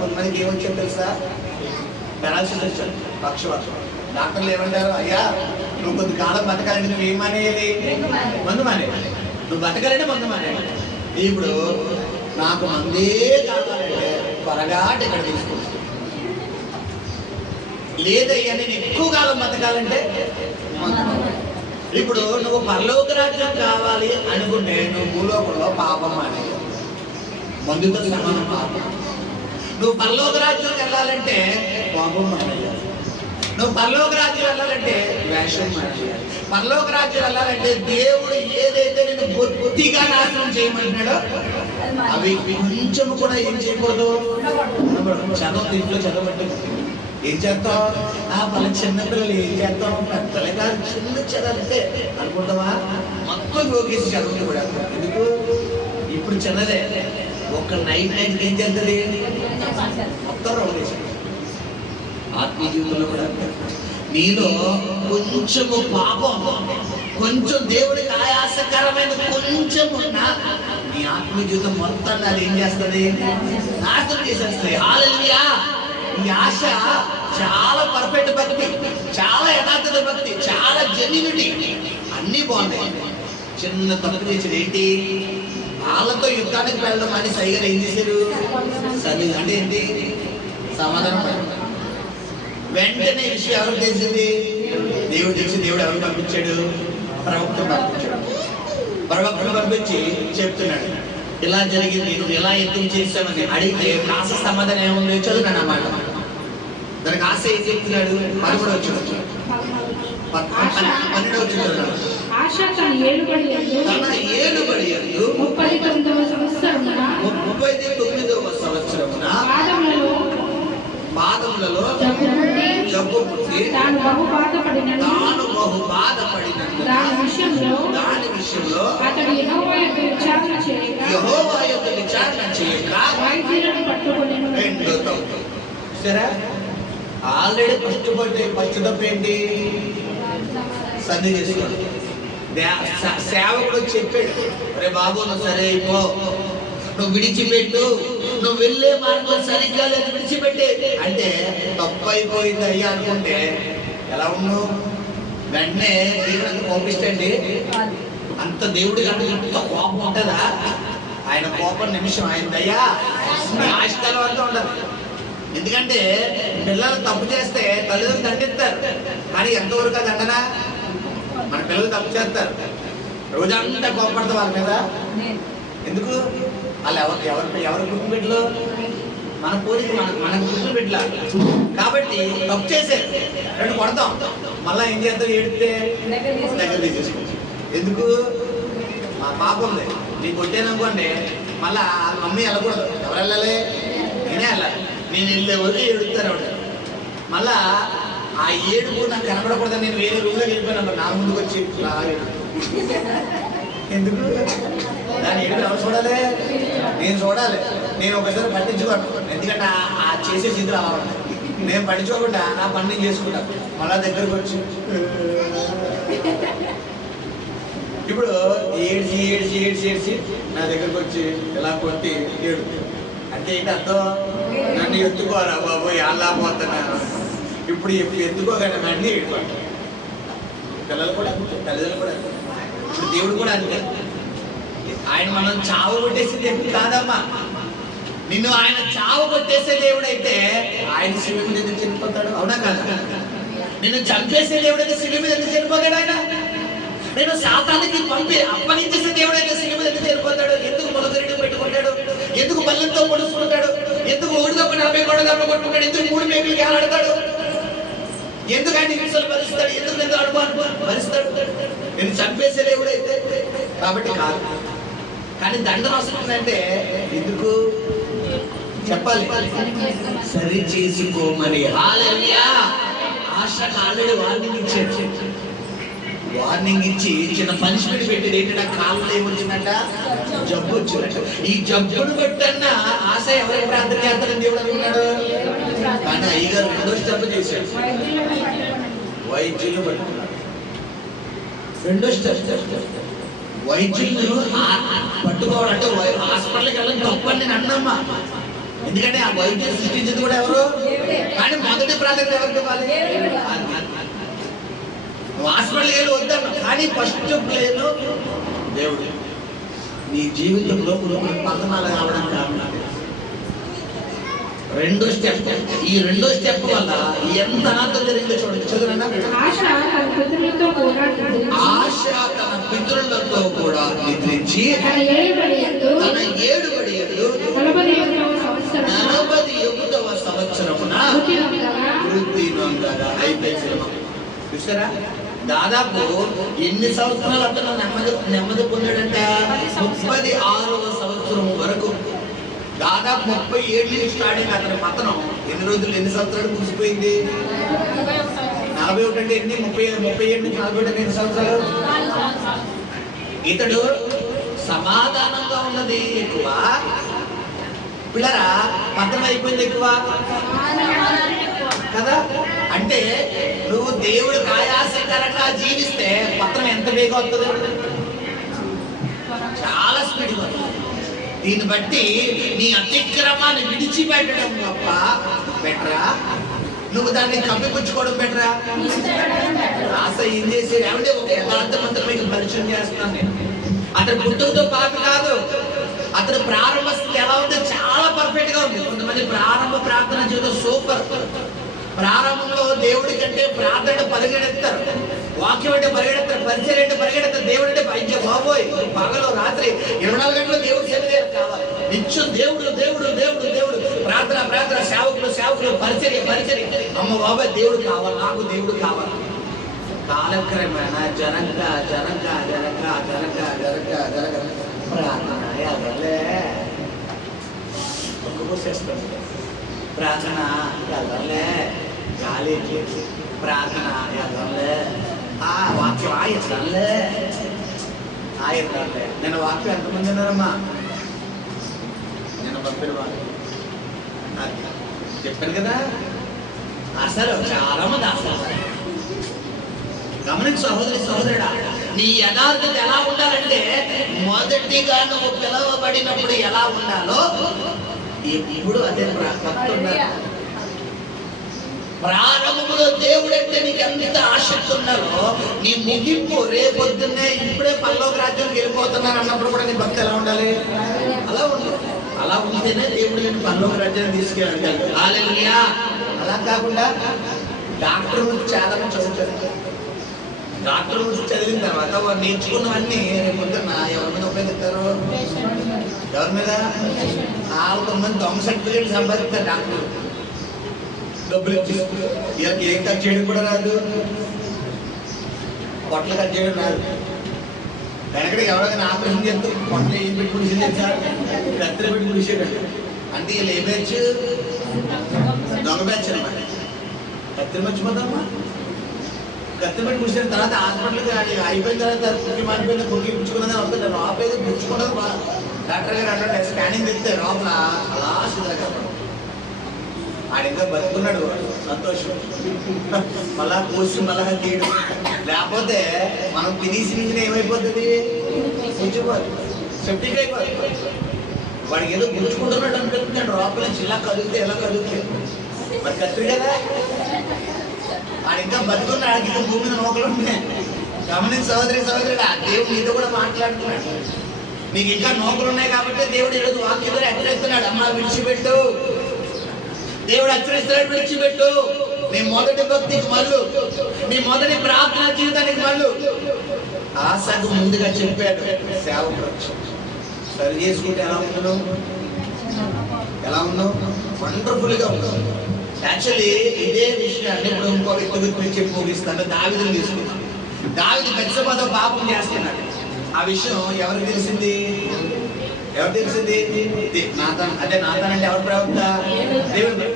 కొంతమందికి ఏమొచ్చాడు తెలుసా? పెరాలసిస్ వచ్చాడు, పక్షవాతం. డాక్టర్లు ఏమంటారు? అయ్యా నువ్వు కొద్ది కాలం బతకాలంటే నువ్వు ఏం మానేయాలి? మందు మానేయాలి. నువ్వు బతకాలంటే మందు మానేయాలి. ఇప్పుడు నాకు మందే కావాలంటే త్వరగా టికెట్ తీసుకుంటాను. లేదయ్యా నేను ఎక్కువ కాలం బతకాలంటే ఇప్పుడు నువ్వు పరలోక రాజ్యం కావాలి అనుకుంటే నువ్వు భూలోకంలో పాపం మానేయాలి, మందుతో సమానం పాపం. నువ్వు పరలోక రాజ్యం వెళ్ళాలంటే పాపం మానేయాలి. నువ్వు పరలోక రాజ్యం వెళ్ళాలంటే వేషం మానేయాలి. పరలోక రాజ్యం వెళ్ళాలంటే దేవుడు ఏదైతే నేను బొత్తిగా నాశనం చేయమంటున్నాడో అవి కొంచెం కూడా ఏం చేయకూడదు. చదవ ఇంట్లో చదవబట్టి ఏం చేస్తాం? వాళ్ళ చిన్నపిల్లలు ఏం చేస్తాం? పెద్దలే కాదు, చిన్న చదివితే అనుకుంటావా? మొత్తం యోగేసి చదువుతూ కూడా ఎందుకు? ఇప్పుడు చిన్నదే, ఒక నైట్ ఏం చేస్తుంది? మొత్తం రోగేసి. ఆత్మీయ జీవితంలో కూడా నీలో కొంచెము పాపం, కొంచెం దేవుడికి ఆయాసకరమైన కొంచెం ఉన్నా నీ ఆత్మీయ జీవితం మొత్తం అది ఏం చేస్తుంది? నాశనం చేసేస్తుంది. హల్లెలూయా! ఈ ఆశ చాలా పర్ఫెక్ట్ భక్తి, చాలా యథార్థత భక్తి, చాలా జెన్యూనిటీ, అన్నీ బాగున్నాయి. చిన్న తప్పు చేసేది ఏంటి? వాళ్ళతో యుద్ధానికి వెళ్ళడం అని సైగా ఏం చేశారు? సరే అంటే ఏంటి? సమాధానం పడ్డారు. వెంటనే విషయం ఎవరు తెలిసింది? దేవుడు తెలిసి దేవుడు ఎవరు పంపించాడు? ప్రవక్తను పంపించాడు. ప్రవక్తను పంపించి చెప్తున్నాడు, ఇలా జరిగింది, నువ్వు ఎలా యుద్ధం చేశామని అడిగితే ఆశ సమాధానం ఏముంది? చదువున్నాను అన్నమాట. దానికి ఆశ ఏం చెప్తున్నాడు? 11 వచ్చిన 12 వచ్చిన ఆశ తన ఏలుబడి యందు 39వ సంవత్సరం పిల్లలో జబ్బు పుట్టి తాను బహు బాధపడినందున దాని విషయంలో అతడు యెహోవా యొక్క విచారణ చేయక వైద్యులను పట్టుకొనెను. రెండో తప్పు సరే, ఆల్రెడీ ఫస్ట్ తప్పు ఏంటి? సంధి చేసుకోండి. సేవకుడు చెప్పాడు, రే బాబు నువ్వు సరే అయిపో, నువ్వు విడిచిపెట్టు, నువ్వు వెళ్ళే మార్గం సరిగ్గా లేదు, విడిచిపెట్టే అంటే తప్పు అయిపోయింది అయ్యా అనుకుంటే ఎలా ఉన్నావు? వెంటనే దేవుడు కోపిస్తండి. అంత దేవుడి కంటే ఇంత కోపం ఉంటుందా? ఆయన కోపం నిమిషం ఆయన దయ్యా ఆశకాలం అంతా ఉండదు. ఎందుకంటే పిల్లలు తప్పు చేస్తే తల్లిదండ్రులు దండిస్తారు, కానీ ఎంతవరకు దండనా? మన పిల్లలు తప్పు చేస్తారు, రోజంతా కోపడతా వాళ్ళ మీద. ఎందుకు? వాళ్ళు ఎవరు పుట్టిన బిడ్డలు? మన పోలికి మనకు పుట్టిన బిడ్డల. కాబట్టి తప్పు చేసేది రెండు కొడతాం, మళ్ళీ ఏం చేద్దాం? ఏడితే దగ్గర తీసేసుకోవచ్చు. ఎందుకు? మా పాపం లేదు, నీకు కొట్టాను అనుకోండి, మళ్ళీ వాళ్ళ మమ్మీ వెళ్ళకూడదు. ఎవరు వెళ్ళాలి? నేనే వెళ్ళాలి. నేను వెళ్ళే వరకు ఏడుస్తారు ఆవిడ. మళ్ళా ఆ ఏడుపు నాకు కనపడకూడదు, నేను వేరే రూమ్లోకి వెళ్ళిపోయినా నా ముందుకు వచ్చి ఎందుకు? దాన్ని ఏడు ఎవరు చూడాలి? నేను చూడాలి. నేను ఒకసారి పట్టించుకోను, ఎందుకంటే ఆ చేసే స్థితిలో అలా ఉంటాయి. నేను పట్టించుకోకుండా నా పని నేను చేసుకుంటాను. మళ్ళా దగ్గరకు వచ్చి ఇప్పుడు ఏడ్చి ఏడ్చి ఏడ్చి ఏడ్చి నా దగ్గరకు వచ్చి ఇలా కొట్టి ఏడు అంటే ఏంటి అర్థం? నన్ను ఎత్తుకోరా బాబు, ఎలా పోతున్నాను ఇప్పుడు ఎత్తుకోగానే అన్నీ ఏడుకోండి. పిల్లలు కూడా తల్లిదండ్రులు కూడా. ఇప్పుడు దేవుడు కూడా అంతే. ఆయన మనం చావు కొట్టేసే దేవుడు కాదమ్మా. నిన్ను ఆయన చావు కొట్టేసే దేవుడు అయితే ఆయన శిలువ మీద ఎందుకు చనిపోతాడు? అవునా కాదా? నిన్ను చంపేసే దేవుడు అయితే శిలువ మీద ఎందుకు చనిపోతాడు? ఆయన నేను సాతానికి పంపి అప్పగించేసే దేవుడు అయితే శిలువ మీద ఎందుకు చనిపోతాడు? ఎందుకు మొలకరిని పెట్టుకుంటాడు? ఎందుకు బల్లెంతో పొడుచుకుంటాడు? ఎందుకు ఓడిగా 40 గోడలు కొట్టుకుంటాడు? ఎందుకు 3 మేకులు ఏలాడతాడు? ఎందుకు ఆయన హింసలు భరిస్తాడు? ఎందుకు నింద అనుభవం భరిస్తాడు? నేను చంపేసే దేవుడు అయితే కాబట్టి కాదు. కానీ దండన వస్తుందంటే ఎందుకు చెప్పాలి? సరి చేసుకోమని. హల్లెలూయా. ఆశకు ఆల్రెడీ వార్నింగ్ ఇచ్చాడు. వార్నింగ్ ఇచ్చి చిన్న పనిష్మెంట్ పెట్టేది ఏంటంటే కాళ్ళు ఏమొచ్చిందంట? జబ్బు వచ్చిందంట. ఈ జబ్బును బట్టన్నా ఆశ ఎవరికి ప్రార్థన చేస్తారని దేవుడు అనుకున్నాడు. కానీ అయ్యగారు రెండో స్టెప్ చేశాడు, వైద్యులు పట్టుకున్నాడు. రెండో స్టెప్ వైద్యులు పట్టుకోవాలంటే హాస్పిటల్కి వెళ్ళడం తప్పని నేను అన్నమ్మా. ఎందుకంటే ఆ వైద్యులు సృష్టించింది కూడా ఎవరు? కానీ మొదటి ప్రాధాన్యత ఎవరికి ఇవ్వాలి? హాస్పిటల్ ఏళ్ళు వద్దాను, కానీ ఫస్ట్ ప్లేన్ దేవుడు. నీ జీవితంలో పతనాలు కావడం కారణం రెండో స్టెప్. ఈ రెండో స్టెప్ వల్ల ఎంత అనాథం జరిగిందో చూడండి. చదువునా? ఆశ తన పితరులతో కూడా నిద్రించి తన 40వ సంవత్సరమున వృద్ధి నొందగా అయిపోయింది. చూసారా? దాదాపు ఎన్ని సంవత్సరాలు అతను నెమ్మది పొందాడంట? 36వ సంవత్సరం వరకు. దాదాపు 37 స్టార్ట్ అయింది అతని పతనం. ఎన్ని రోజులు, ఎన్ని సంవత్సరాలు ముగిసిపోయింది? 41 అంటే ఎన్ని? 37 నుంచి 41 ఎన్ని సంవత్సరాలు? ఇతడు సమాధానంగా ఉన్నది ఎక్కువ, పిల్లరా పతనం అయిపోయింది ఎక్కువ కదా? అంటే నువ్వు దేవుడికి ఆయాసకరంగా జీవిస్తే పతనం ఎంత వేగం వస్తుంది? చాలా స్పీడ్గా వస్తుంది. దీన్ని బట్టి నీ అతిక్రమాన్ని విడిచిపెట్టడం గొప్ప బెటరా, నువ్వు దాన్ని కప్పిపుచ్చుకోవడం బెటరా? ఆశ ఏం చేసి ఏమంటే ఒక యథార్థమంతా మీకు పరిచయం చేస్తున్నాను నేను. అతను పుట్టుకతో పాపి కాదు, అతను ప్రారంభ స్థితి ఎలా ఉందో చాలా పర్ఫెక్ట్ గా ఉంది. కొంతమంది ప్రారంభ ప్రార్థన జీవితం సూపర్. ప్రారంభంలో దేవుడి కంటే ప్రార్థన పరిగెడెత్తారు, వాక్యం అంటే పరిగెడతారు, పరిచయం అంటే పరిగెడతారు, దేవుడు అంటే పైకి బాబోయ్ పగలు రాత్రి 24 గంటలు దేవుడు సన్నిధానం కావాలి. నిత్యం దేవుడు దేవుడు దేవుడు దేవుడు, ప్రార్థన ప్రార్థన, సేవకులు సేవకులు, పరిచర్య పరిచర్య. అమ్మ బాబాయ్ దేవుడు కావాలి, నాకు దేవుడు కావాలి. కాలక్రమేణా జనక జనక జనక జనక జనక జనక ప్రార్థన అదలే ఒక్కపోసేస్తాం. ప్రార్థన వెళ్దాంలే, గాలి ఎట్లేదు, ప్రార్థన వెళ్దాంలే, ఆ వాక్యం ఎత్తాంలే, ఎత్తాంలే. నేను వాక్యం ఎంతమంది ఉన్నారమ్మా? నేను పంపిన వాక్యం చెప్పాను కదా. అసలు చాలా మంది అసలు గమనించు సహోదరి సహోదరుడా, నీ యథార్థత ఎలా ఉండాలంటే మొదటిగా నువ్వు పిలవబడినప్పుడు ఎలా ఉండాలో ఇప్పుడు అదే ప్రారంభంలో దేవుడంటే నీకు ఎంత ఆసక్తి ఉన్నారో నీ ముగింపు రేపొద్దున్నే ఇప్పుడే పరలోక రాజ్యానికి వెళ్ళిపోతున్నారు అన్నప్పుడు కూడా నీ భక్తి ఎలా ఉండాలి? అలా ఉండాలి. అలా ఉంటేనే దేవుడు నేను పరలోక రాజ్యాన్ని తీసుకెళ్ళగలడు. హల్లెలూయా. అలా కాకుండా డాక్టర్ గురించి చాలా మంది చదువుతారు. డాక్టర్ గురించి చదివిన తర్వాత వారు నేర్చుకున్నవన్నీ రేపొద్దున్న ఎవరి మీద ఉపయోగిస్తారు? ఎవరి మీద? 4 మంది దొంగ సర్టిఫికేట్ సంపాదిస్తారు డాక్టర్, డబ్బులు ఇచ్చి. వీళ్ళకి ఏం కట్ చేయడం కూడా రాదు, పొట్టలు కట్ చేయడం రాదు. వెనకడికి ఎవరైనా ఆపరేషన్ చేస్తూ పొట్టలు ఏం పెట్టి కుడిసింది సార్, కత్తిరి పెట్టి కుడిసేటట్టు. అంటే వీళ్ళు ఏ బ్యాచ్? దొంగ బ్యాచ్ అనమాట. కత్తిరి మర్చిపోతామా? కత్తిరి పెట్టి కుడిసిన తర్వాత హాస్పిటల్కి అయిపోయిన తర్వాత కుక్కి మారిపోయిన కుక్కి పుచ్చుకున్నదని వస్తుంది. రాప్ ఏదో పుచ్చుకున్నది డాక్టర్ గారు అంటే స్కానింగ్ తెస్తే లోపల అలా సిద్ధంగా ఆడింకా బతుకున్నాడు, సంతోషం. మళ్ళా కోసి మళ్ళా తీయడం. లేకపోతే మనం తినేసి నుంచి ఏమైపోతుంది? పుచ్చిపోతుంది, సెప్టిక్ అయిపోతుంది. వాడికి ఏదో గుచ్చుకుంటున్నాడు అనుకుంటున్నాడు, లోపల నుంచి ఇలా కదులుతే ఎలా కదులుతే మరి కత్తిరి కదా. ఆడింకా బతుకున్నాడు, ఆడికి ఇంకా భూమి మీద నోకలు ఉన్నాయి. గమనించి సహోదరి సహోదరుడు, దేవుడు నీతో కూడా మాట్లాడుతున్నాడు. నీకు ఇంకా నోకలు ఉన్నాయి కాబట్టి దేవుడు ఈరోజు వాక్యం ద్వారా హెచ్చరిస్తున్నాడు. అమ్మ విడిచిపెట్టు, దేవుడు హెచ్చరిస్తున్నాడు, విడిచిపెట్టు. నీ మొదటి భక్తికి మళ్ళు, నీ మొదటి ప్రార్థన జీవితానికి మళ్ళు. ఆశకు ముందుగా చెప్పాడు సేవకుడు. సరి చేసుకుంటే ఎలా ఉన్నావు? ఎలా ఉన్నావు? వండర్ఫుల్గా ఉన్నావు. యాక్చువల్లీ ఇదే విషయాన్ని ఇప్పుడు ఇంకో వ్యక్తి గురించి చెప్పి ముగిస్తాను. దావీదుని తీసుకున్నాం. దావీదు బెత్షెబాతో పాపం చేస్తున్నాడు. ఆ విషయం ఎవరికి తెలిసింది? ఎవరు తెలిసింది? నాతాన్. అంటే నాతాన్ అంటే ఎవరు ప్రవక్త?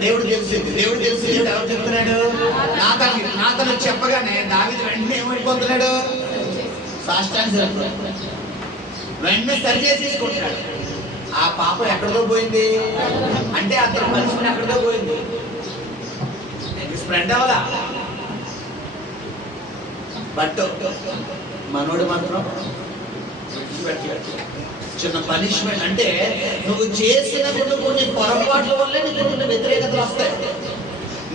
దేవుడు తెలిసింది. దేవుడు తెలిసి దేవుడు ఎవరు చెప్తున్నాడు? నాతాను చెప్పగానే దావీదు వెంటనే ఏమైపోతున్నాడు? సాష్టాంగ వెంటనే సరి చేసేసుకుంటున్నాడు. ఆ పాపం ఎక్కడితో పోయింది? అంటే అతను మనుషుని ఎక్కడితో పోయింది? స్ప్రెడ్ అవ్వలా. బట్ మనోడు మాత్రం చిన్న పనిష్మెంట్. అంటే నువ్వు చేసిన కొన్ని పొరపాట్ల వల్లే నీకు కొన్ని వ్యతిరేకతలు వస్తాయి.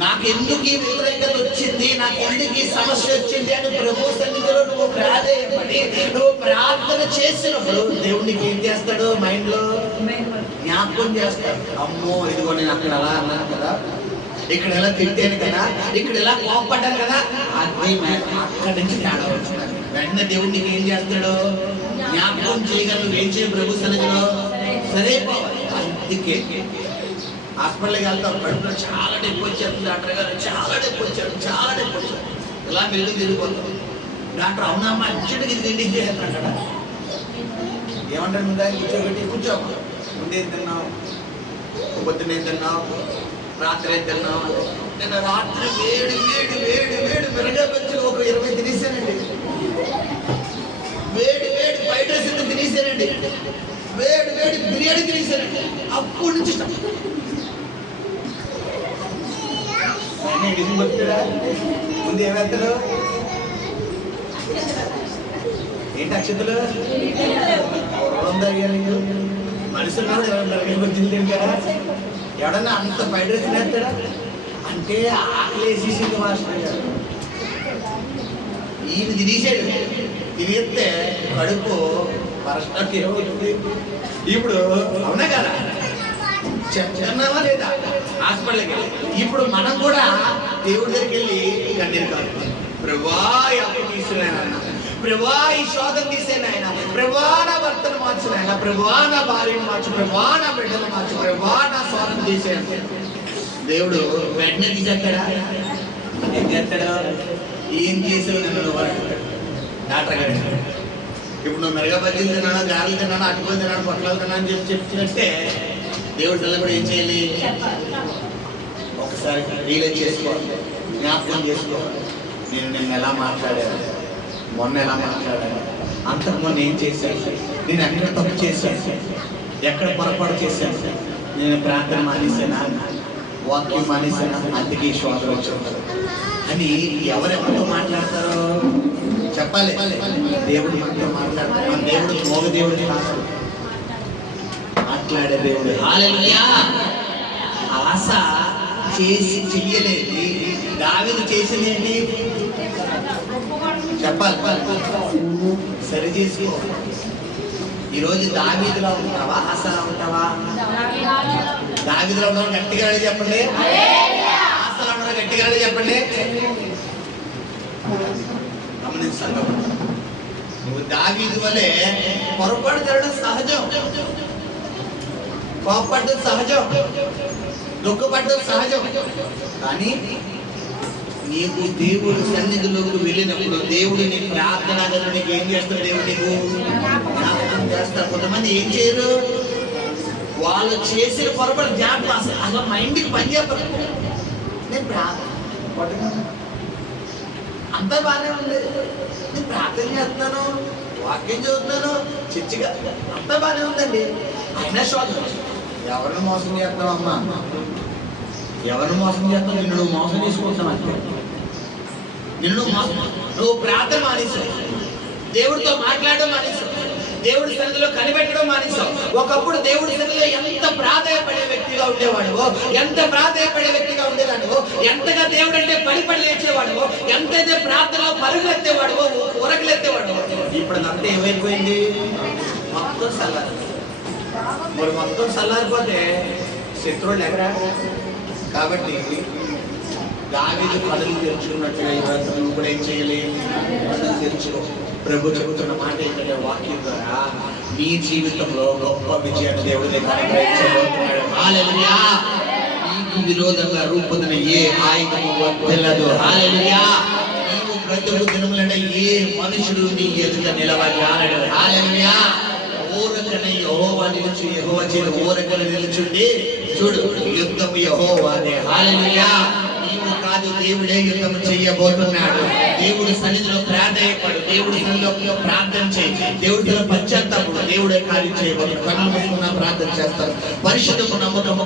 నాకు ఎందుకు ఈ వ్యతిరేకత వచ్చింది, నాకు ఎందుకు ఈ సమస్య వచ్చింది అని ప్రభు సన్నిధిలో నువ్వు ప్రాధేయపడి నువ్వు ప్రార్థన చేసినప్పుడు దేవుడు నీకు ఏం చేస్తాడు? మైండ్ లో జ్ఞాపకం చేస్తాడు. అమ్మో ఇదిగో నేను అక్కడ అలా అన్నాను కదా, ఇక్కడ ఎలా తిట్టాను కదా, ఇక్కడ ఎలా కోపడ్డాను కదా, అదే అక్కడి నుంచి తేడా వచ్చింది. వెంటనే దేవుడు నీకు ఏం చేస్తాడు? జ్ఞాపకం చేయగలరు. ఏం చేయ ప్రభు సన్నిధిలో సరే పోవాలి. అందుకే హాస్పిటల్కి వెళ్తాం, కడుపులో చాలా నొప్పి వచ్చేస్తుంది. డాక్టర్ గారు చాలా నొప్పి వచ్చాడు, చాలా నొప్పి వచ్చాడు. ఇలా మెల్లు తిరిగిపోతాం. డాక్టర్ అవునమ్మా అర్జెంట్గా ఇది ఇంటికి చేస్తాడు కదా. ఏమంటారు? ముందు కూర్చోబెట్టి కూర్చోమ్మా, ముందేం తిన్నావు, పొద్దునేం తిన్నావు, రాత్రి ఏం తిన్నావు? నేను రాత్రి వేడి వేడి వేడి వేడి మెరుగా వచ్చి ఒక 20 తినేసానండి. వేడి వేడి ఫ్రైడ్ రైస్ ఎంత తినేసానండి, వేడి వేడి బిర్యానీ తినేసానండి. అప్పుడు నుంచి ముందు ఏమేస్తాడు? ఏంటి అక్షతలు? మనుషులు వచ్చింది కదా. ఎవడన్నా అంత ఫ్రైడ్ రైస్ తినేస్తాడా? అంటే ఆకలేసేసింది మాస్టర్ గారు. ఈయన తినేసాడు. తినేస్తే కడుపు పరస్టకి ఏమవుతుంది? ఇప్పుడు అవునా కదా, చెప్తున్నావా లేదా? హాస్పిటల్కి వెళ్ళి ఇప్పుడు మనం కూడా దేవుడి దగ్గరికి వెళ్ళి కన్నీరు కాదు, ప్రభువా ఈ అప్పు తీసినాయన, ప్రభువా ఈ శోధన తీసేనాయన, ప్రభువా నా భర్తను మార్చునాయన, ప్రభువా నా భార్యను మార్చు, ప్రభువా నా బిడ్డను మార్చు, ప్రభువా నా శోధన తీసేయండి. దేవుడు వెంటనే తీసేస్తాడా? ఏం చేస్తాడు? ఏం చేసావు నన్ను డాక్టర్ గారు? ఇప్పుడు నువ్వు మెరుగా బజ్జీలు తిన్నాను, గారెలు తిన్నాను, అటుకులు తిన్నాను, పొట్లాలు తిన్నాను అని చెప్పినట్టే దేవుడి పిల్లలు కూడా ఏం చేయాలి? ఒకసారి రియలైజ్ చేసుకోవాలి, జ్ఞాపకం చేసుకోవాలి. నేను నిన్న ఎలా మాట్లాడాను, మొన్న ఎలా మాట్లాడాను, అంతకుముందు ఏం చేశాను, నేను ఎక్కడ తప్పు చేశాను, ఎక్కడ పొరపాటు చేశాను, నేను ప్రార్థన మానేశానా, వాక్యం మానేశానా, అందుకే శోధన వచ్చాను అని ఎవరెవరితో మాట్లాడతారో చెప్పాలి. దేవుడు మనతో మాట్లాడతారు. మన దేవుడు మోగ దేవుడు కాదు, మాట్లాడే దేవుడు. హల్లెలూయా. ఆశ చేసి చెయ్యలేదు, దావీదు చేసిందేంటి చెప్పాలి, సరి చేసుకో. ఈరోజు దావీదులో ఉంటావా, ఆశలా ఉంటావా? దావీదులో ఉన్నావు గట్టిగా చెప్పండి, ఆశలా ఉన్నావు గట్టిగా చెప్పండి. గమనించాలి, నువ్వు దావీదు వలె పొరపాటు జరగడం సహజం, కోపపడడం సహజం, దుఃఖపడడం సహజం. కానీ నీకు దేవుడు సన్నిధిలోకి వెళ్ళినప్పుడు దేవుడు నీ ప్రార్థన గదులు నీకు ఏం చేస్తాడు, దేవుడు నీకు జ్ఞాపకం చేస్తాడు. కొంతమంది ఏం చేయరు, వాళ్ళు చేసిన పొరపాటు జ్ఞాపకం అసలు మైండ్కి పని చెప్పరు. నేను ప్రార్థన అంతా బాగానే ఉంది, నేను ప్రార్థన చేస్తున్నాను, వాక్యం చదువుతున్నాను, చిచ్చిగా అంతా బాగానే ఉందండి, అయినా శోధన. ఎవరిని మోసం చేస్తావు అమ్మా, ఎవరిని మోసం చేస్తావు? నిన్ను నువ్వు మోసం చేసుకుంటావు అంతే. నిన్ను నువ్వు ప్రార్థన మానేసావు, దేవుడితో మాట్లాడడం మానేసావు, దేవుడి సన్నిధిలో కనిపెట్టడం మానేసావు. ఒకప్పుడు దేవుడి సన్నిధిలో ఎంత ప్రాధాయపడే వ్యక్తిగా ఉండేవాడు, ఎంత ప్రాధాయపడే వ్యక్తిగా ఉండేవాడు, ఎంతగా దేవుడు అంటే పడి లేచేవాడు, ఎంతైతే ప్రార్థనలో పరుగులెత్తేవాడు, ఊరకలెత్తేవాడు. ఇప్పుడు అంతా ఏమైపోయింది, మొత్తం చల్లారి. మరి మొత్తం చల్లారిపోతే శత్రువులు ఎక్కడా? కాబట్టి దావీదు కళ్ళు తెరుచుకున్నట్టుగా ఈరోజు నువ్వు కూడా ఏం చేయాలి, కళ్ళు తెరుచుకో. ప్రభు చెబుతున్న మాట ఏంటంటే వాక్యం ద్వారా నీ జీవితంలో గొప్ప విజయాన్ని దేవుడి దగ్గర అనుగ్రహించబోతున్నాడు. హల్లెలూయా. నీకు విరోధంగా రూపొందిన ఏ ఆయుధము వర్తిల్లదు. హల్లెలూయా. నీవు బ్రతుకు దినములంటే ఏ మనుషుడు నీ ఎదుట నిలవజాలడు. హల్లెలూయా. ఊరకనే యెహోవా నిలుచు, యెహోవా చేత ఊరకనే నిలుచుండి చూడు, యుద్ధము యెహోవాదే. హల్లెలూయా. నీవు కాదు, దేవుడే యుద్ధం చెయ్యబోతున్నాడు. దేవుడి సన్నిధిలో ప్రార్థయపడు, దేవుడి సన్నిధిలో ప్రార్థన చేయి, దేవుడితో పశ్చాత్తాపడు, దేవుడే కార్యం చేయబోతున్నాడు. కన్ను మూసుకున్నా ప్రార్థన చేస్తారు. పరిశుద్ధము నమ్మకము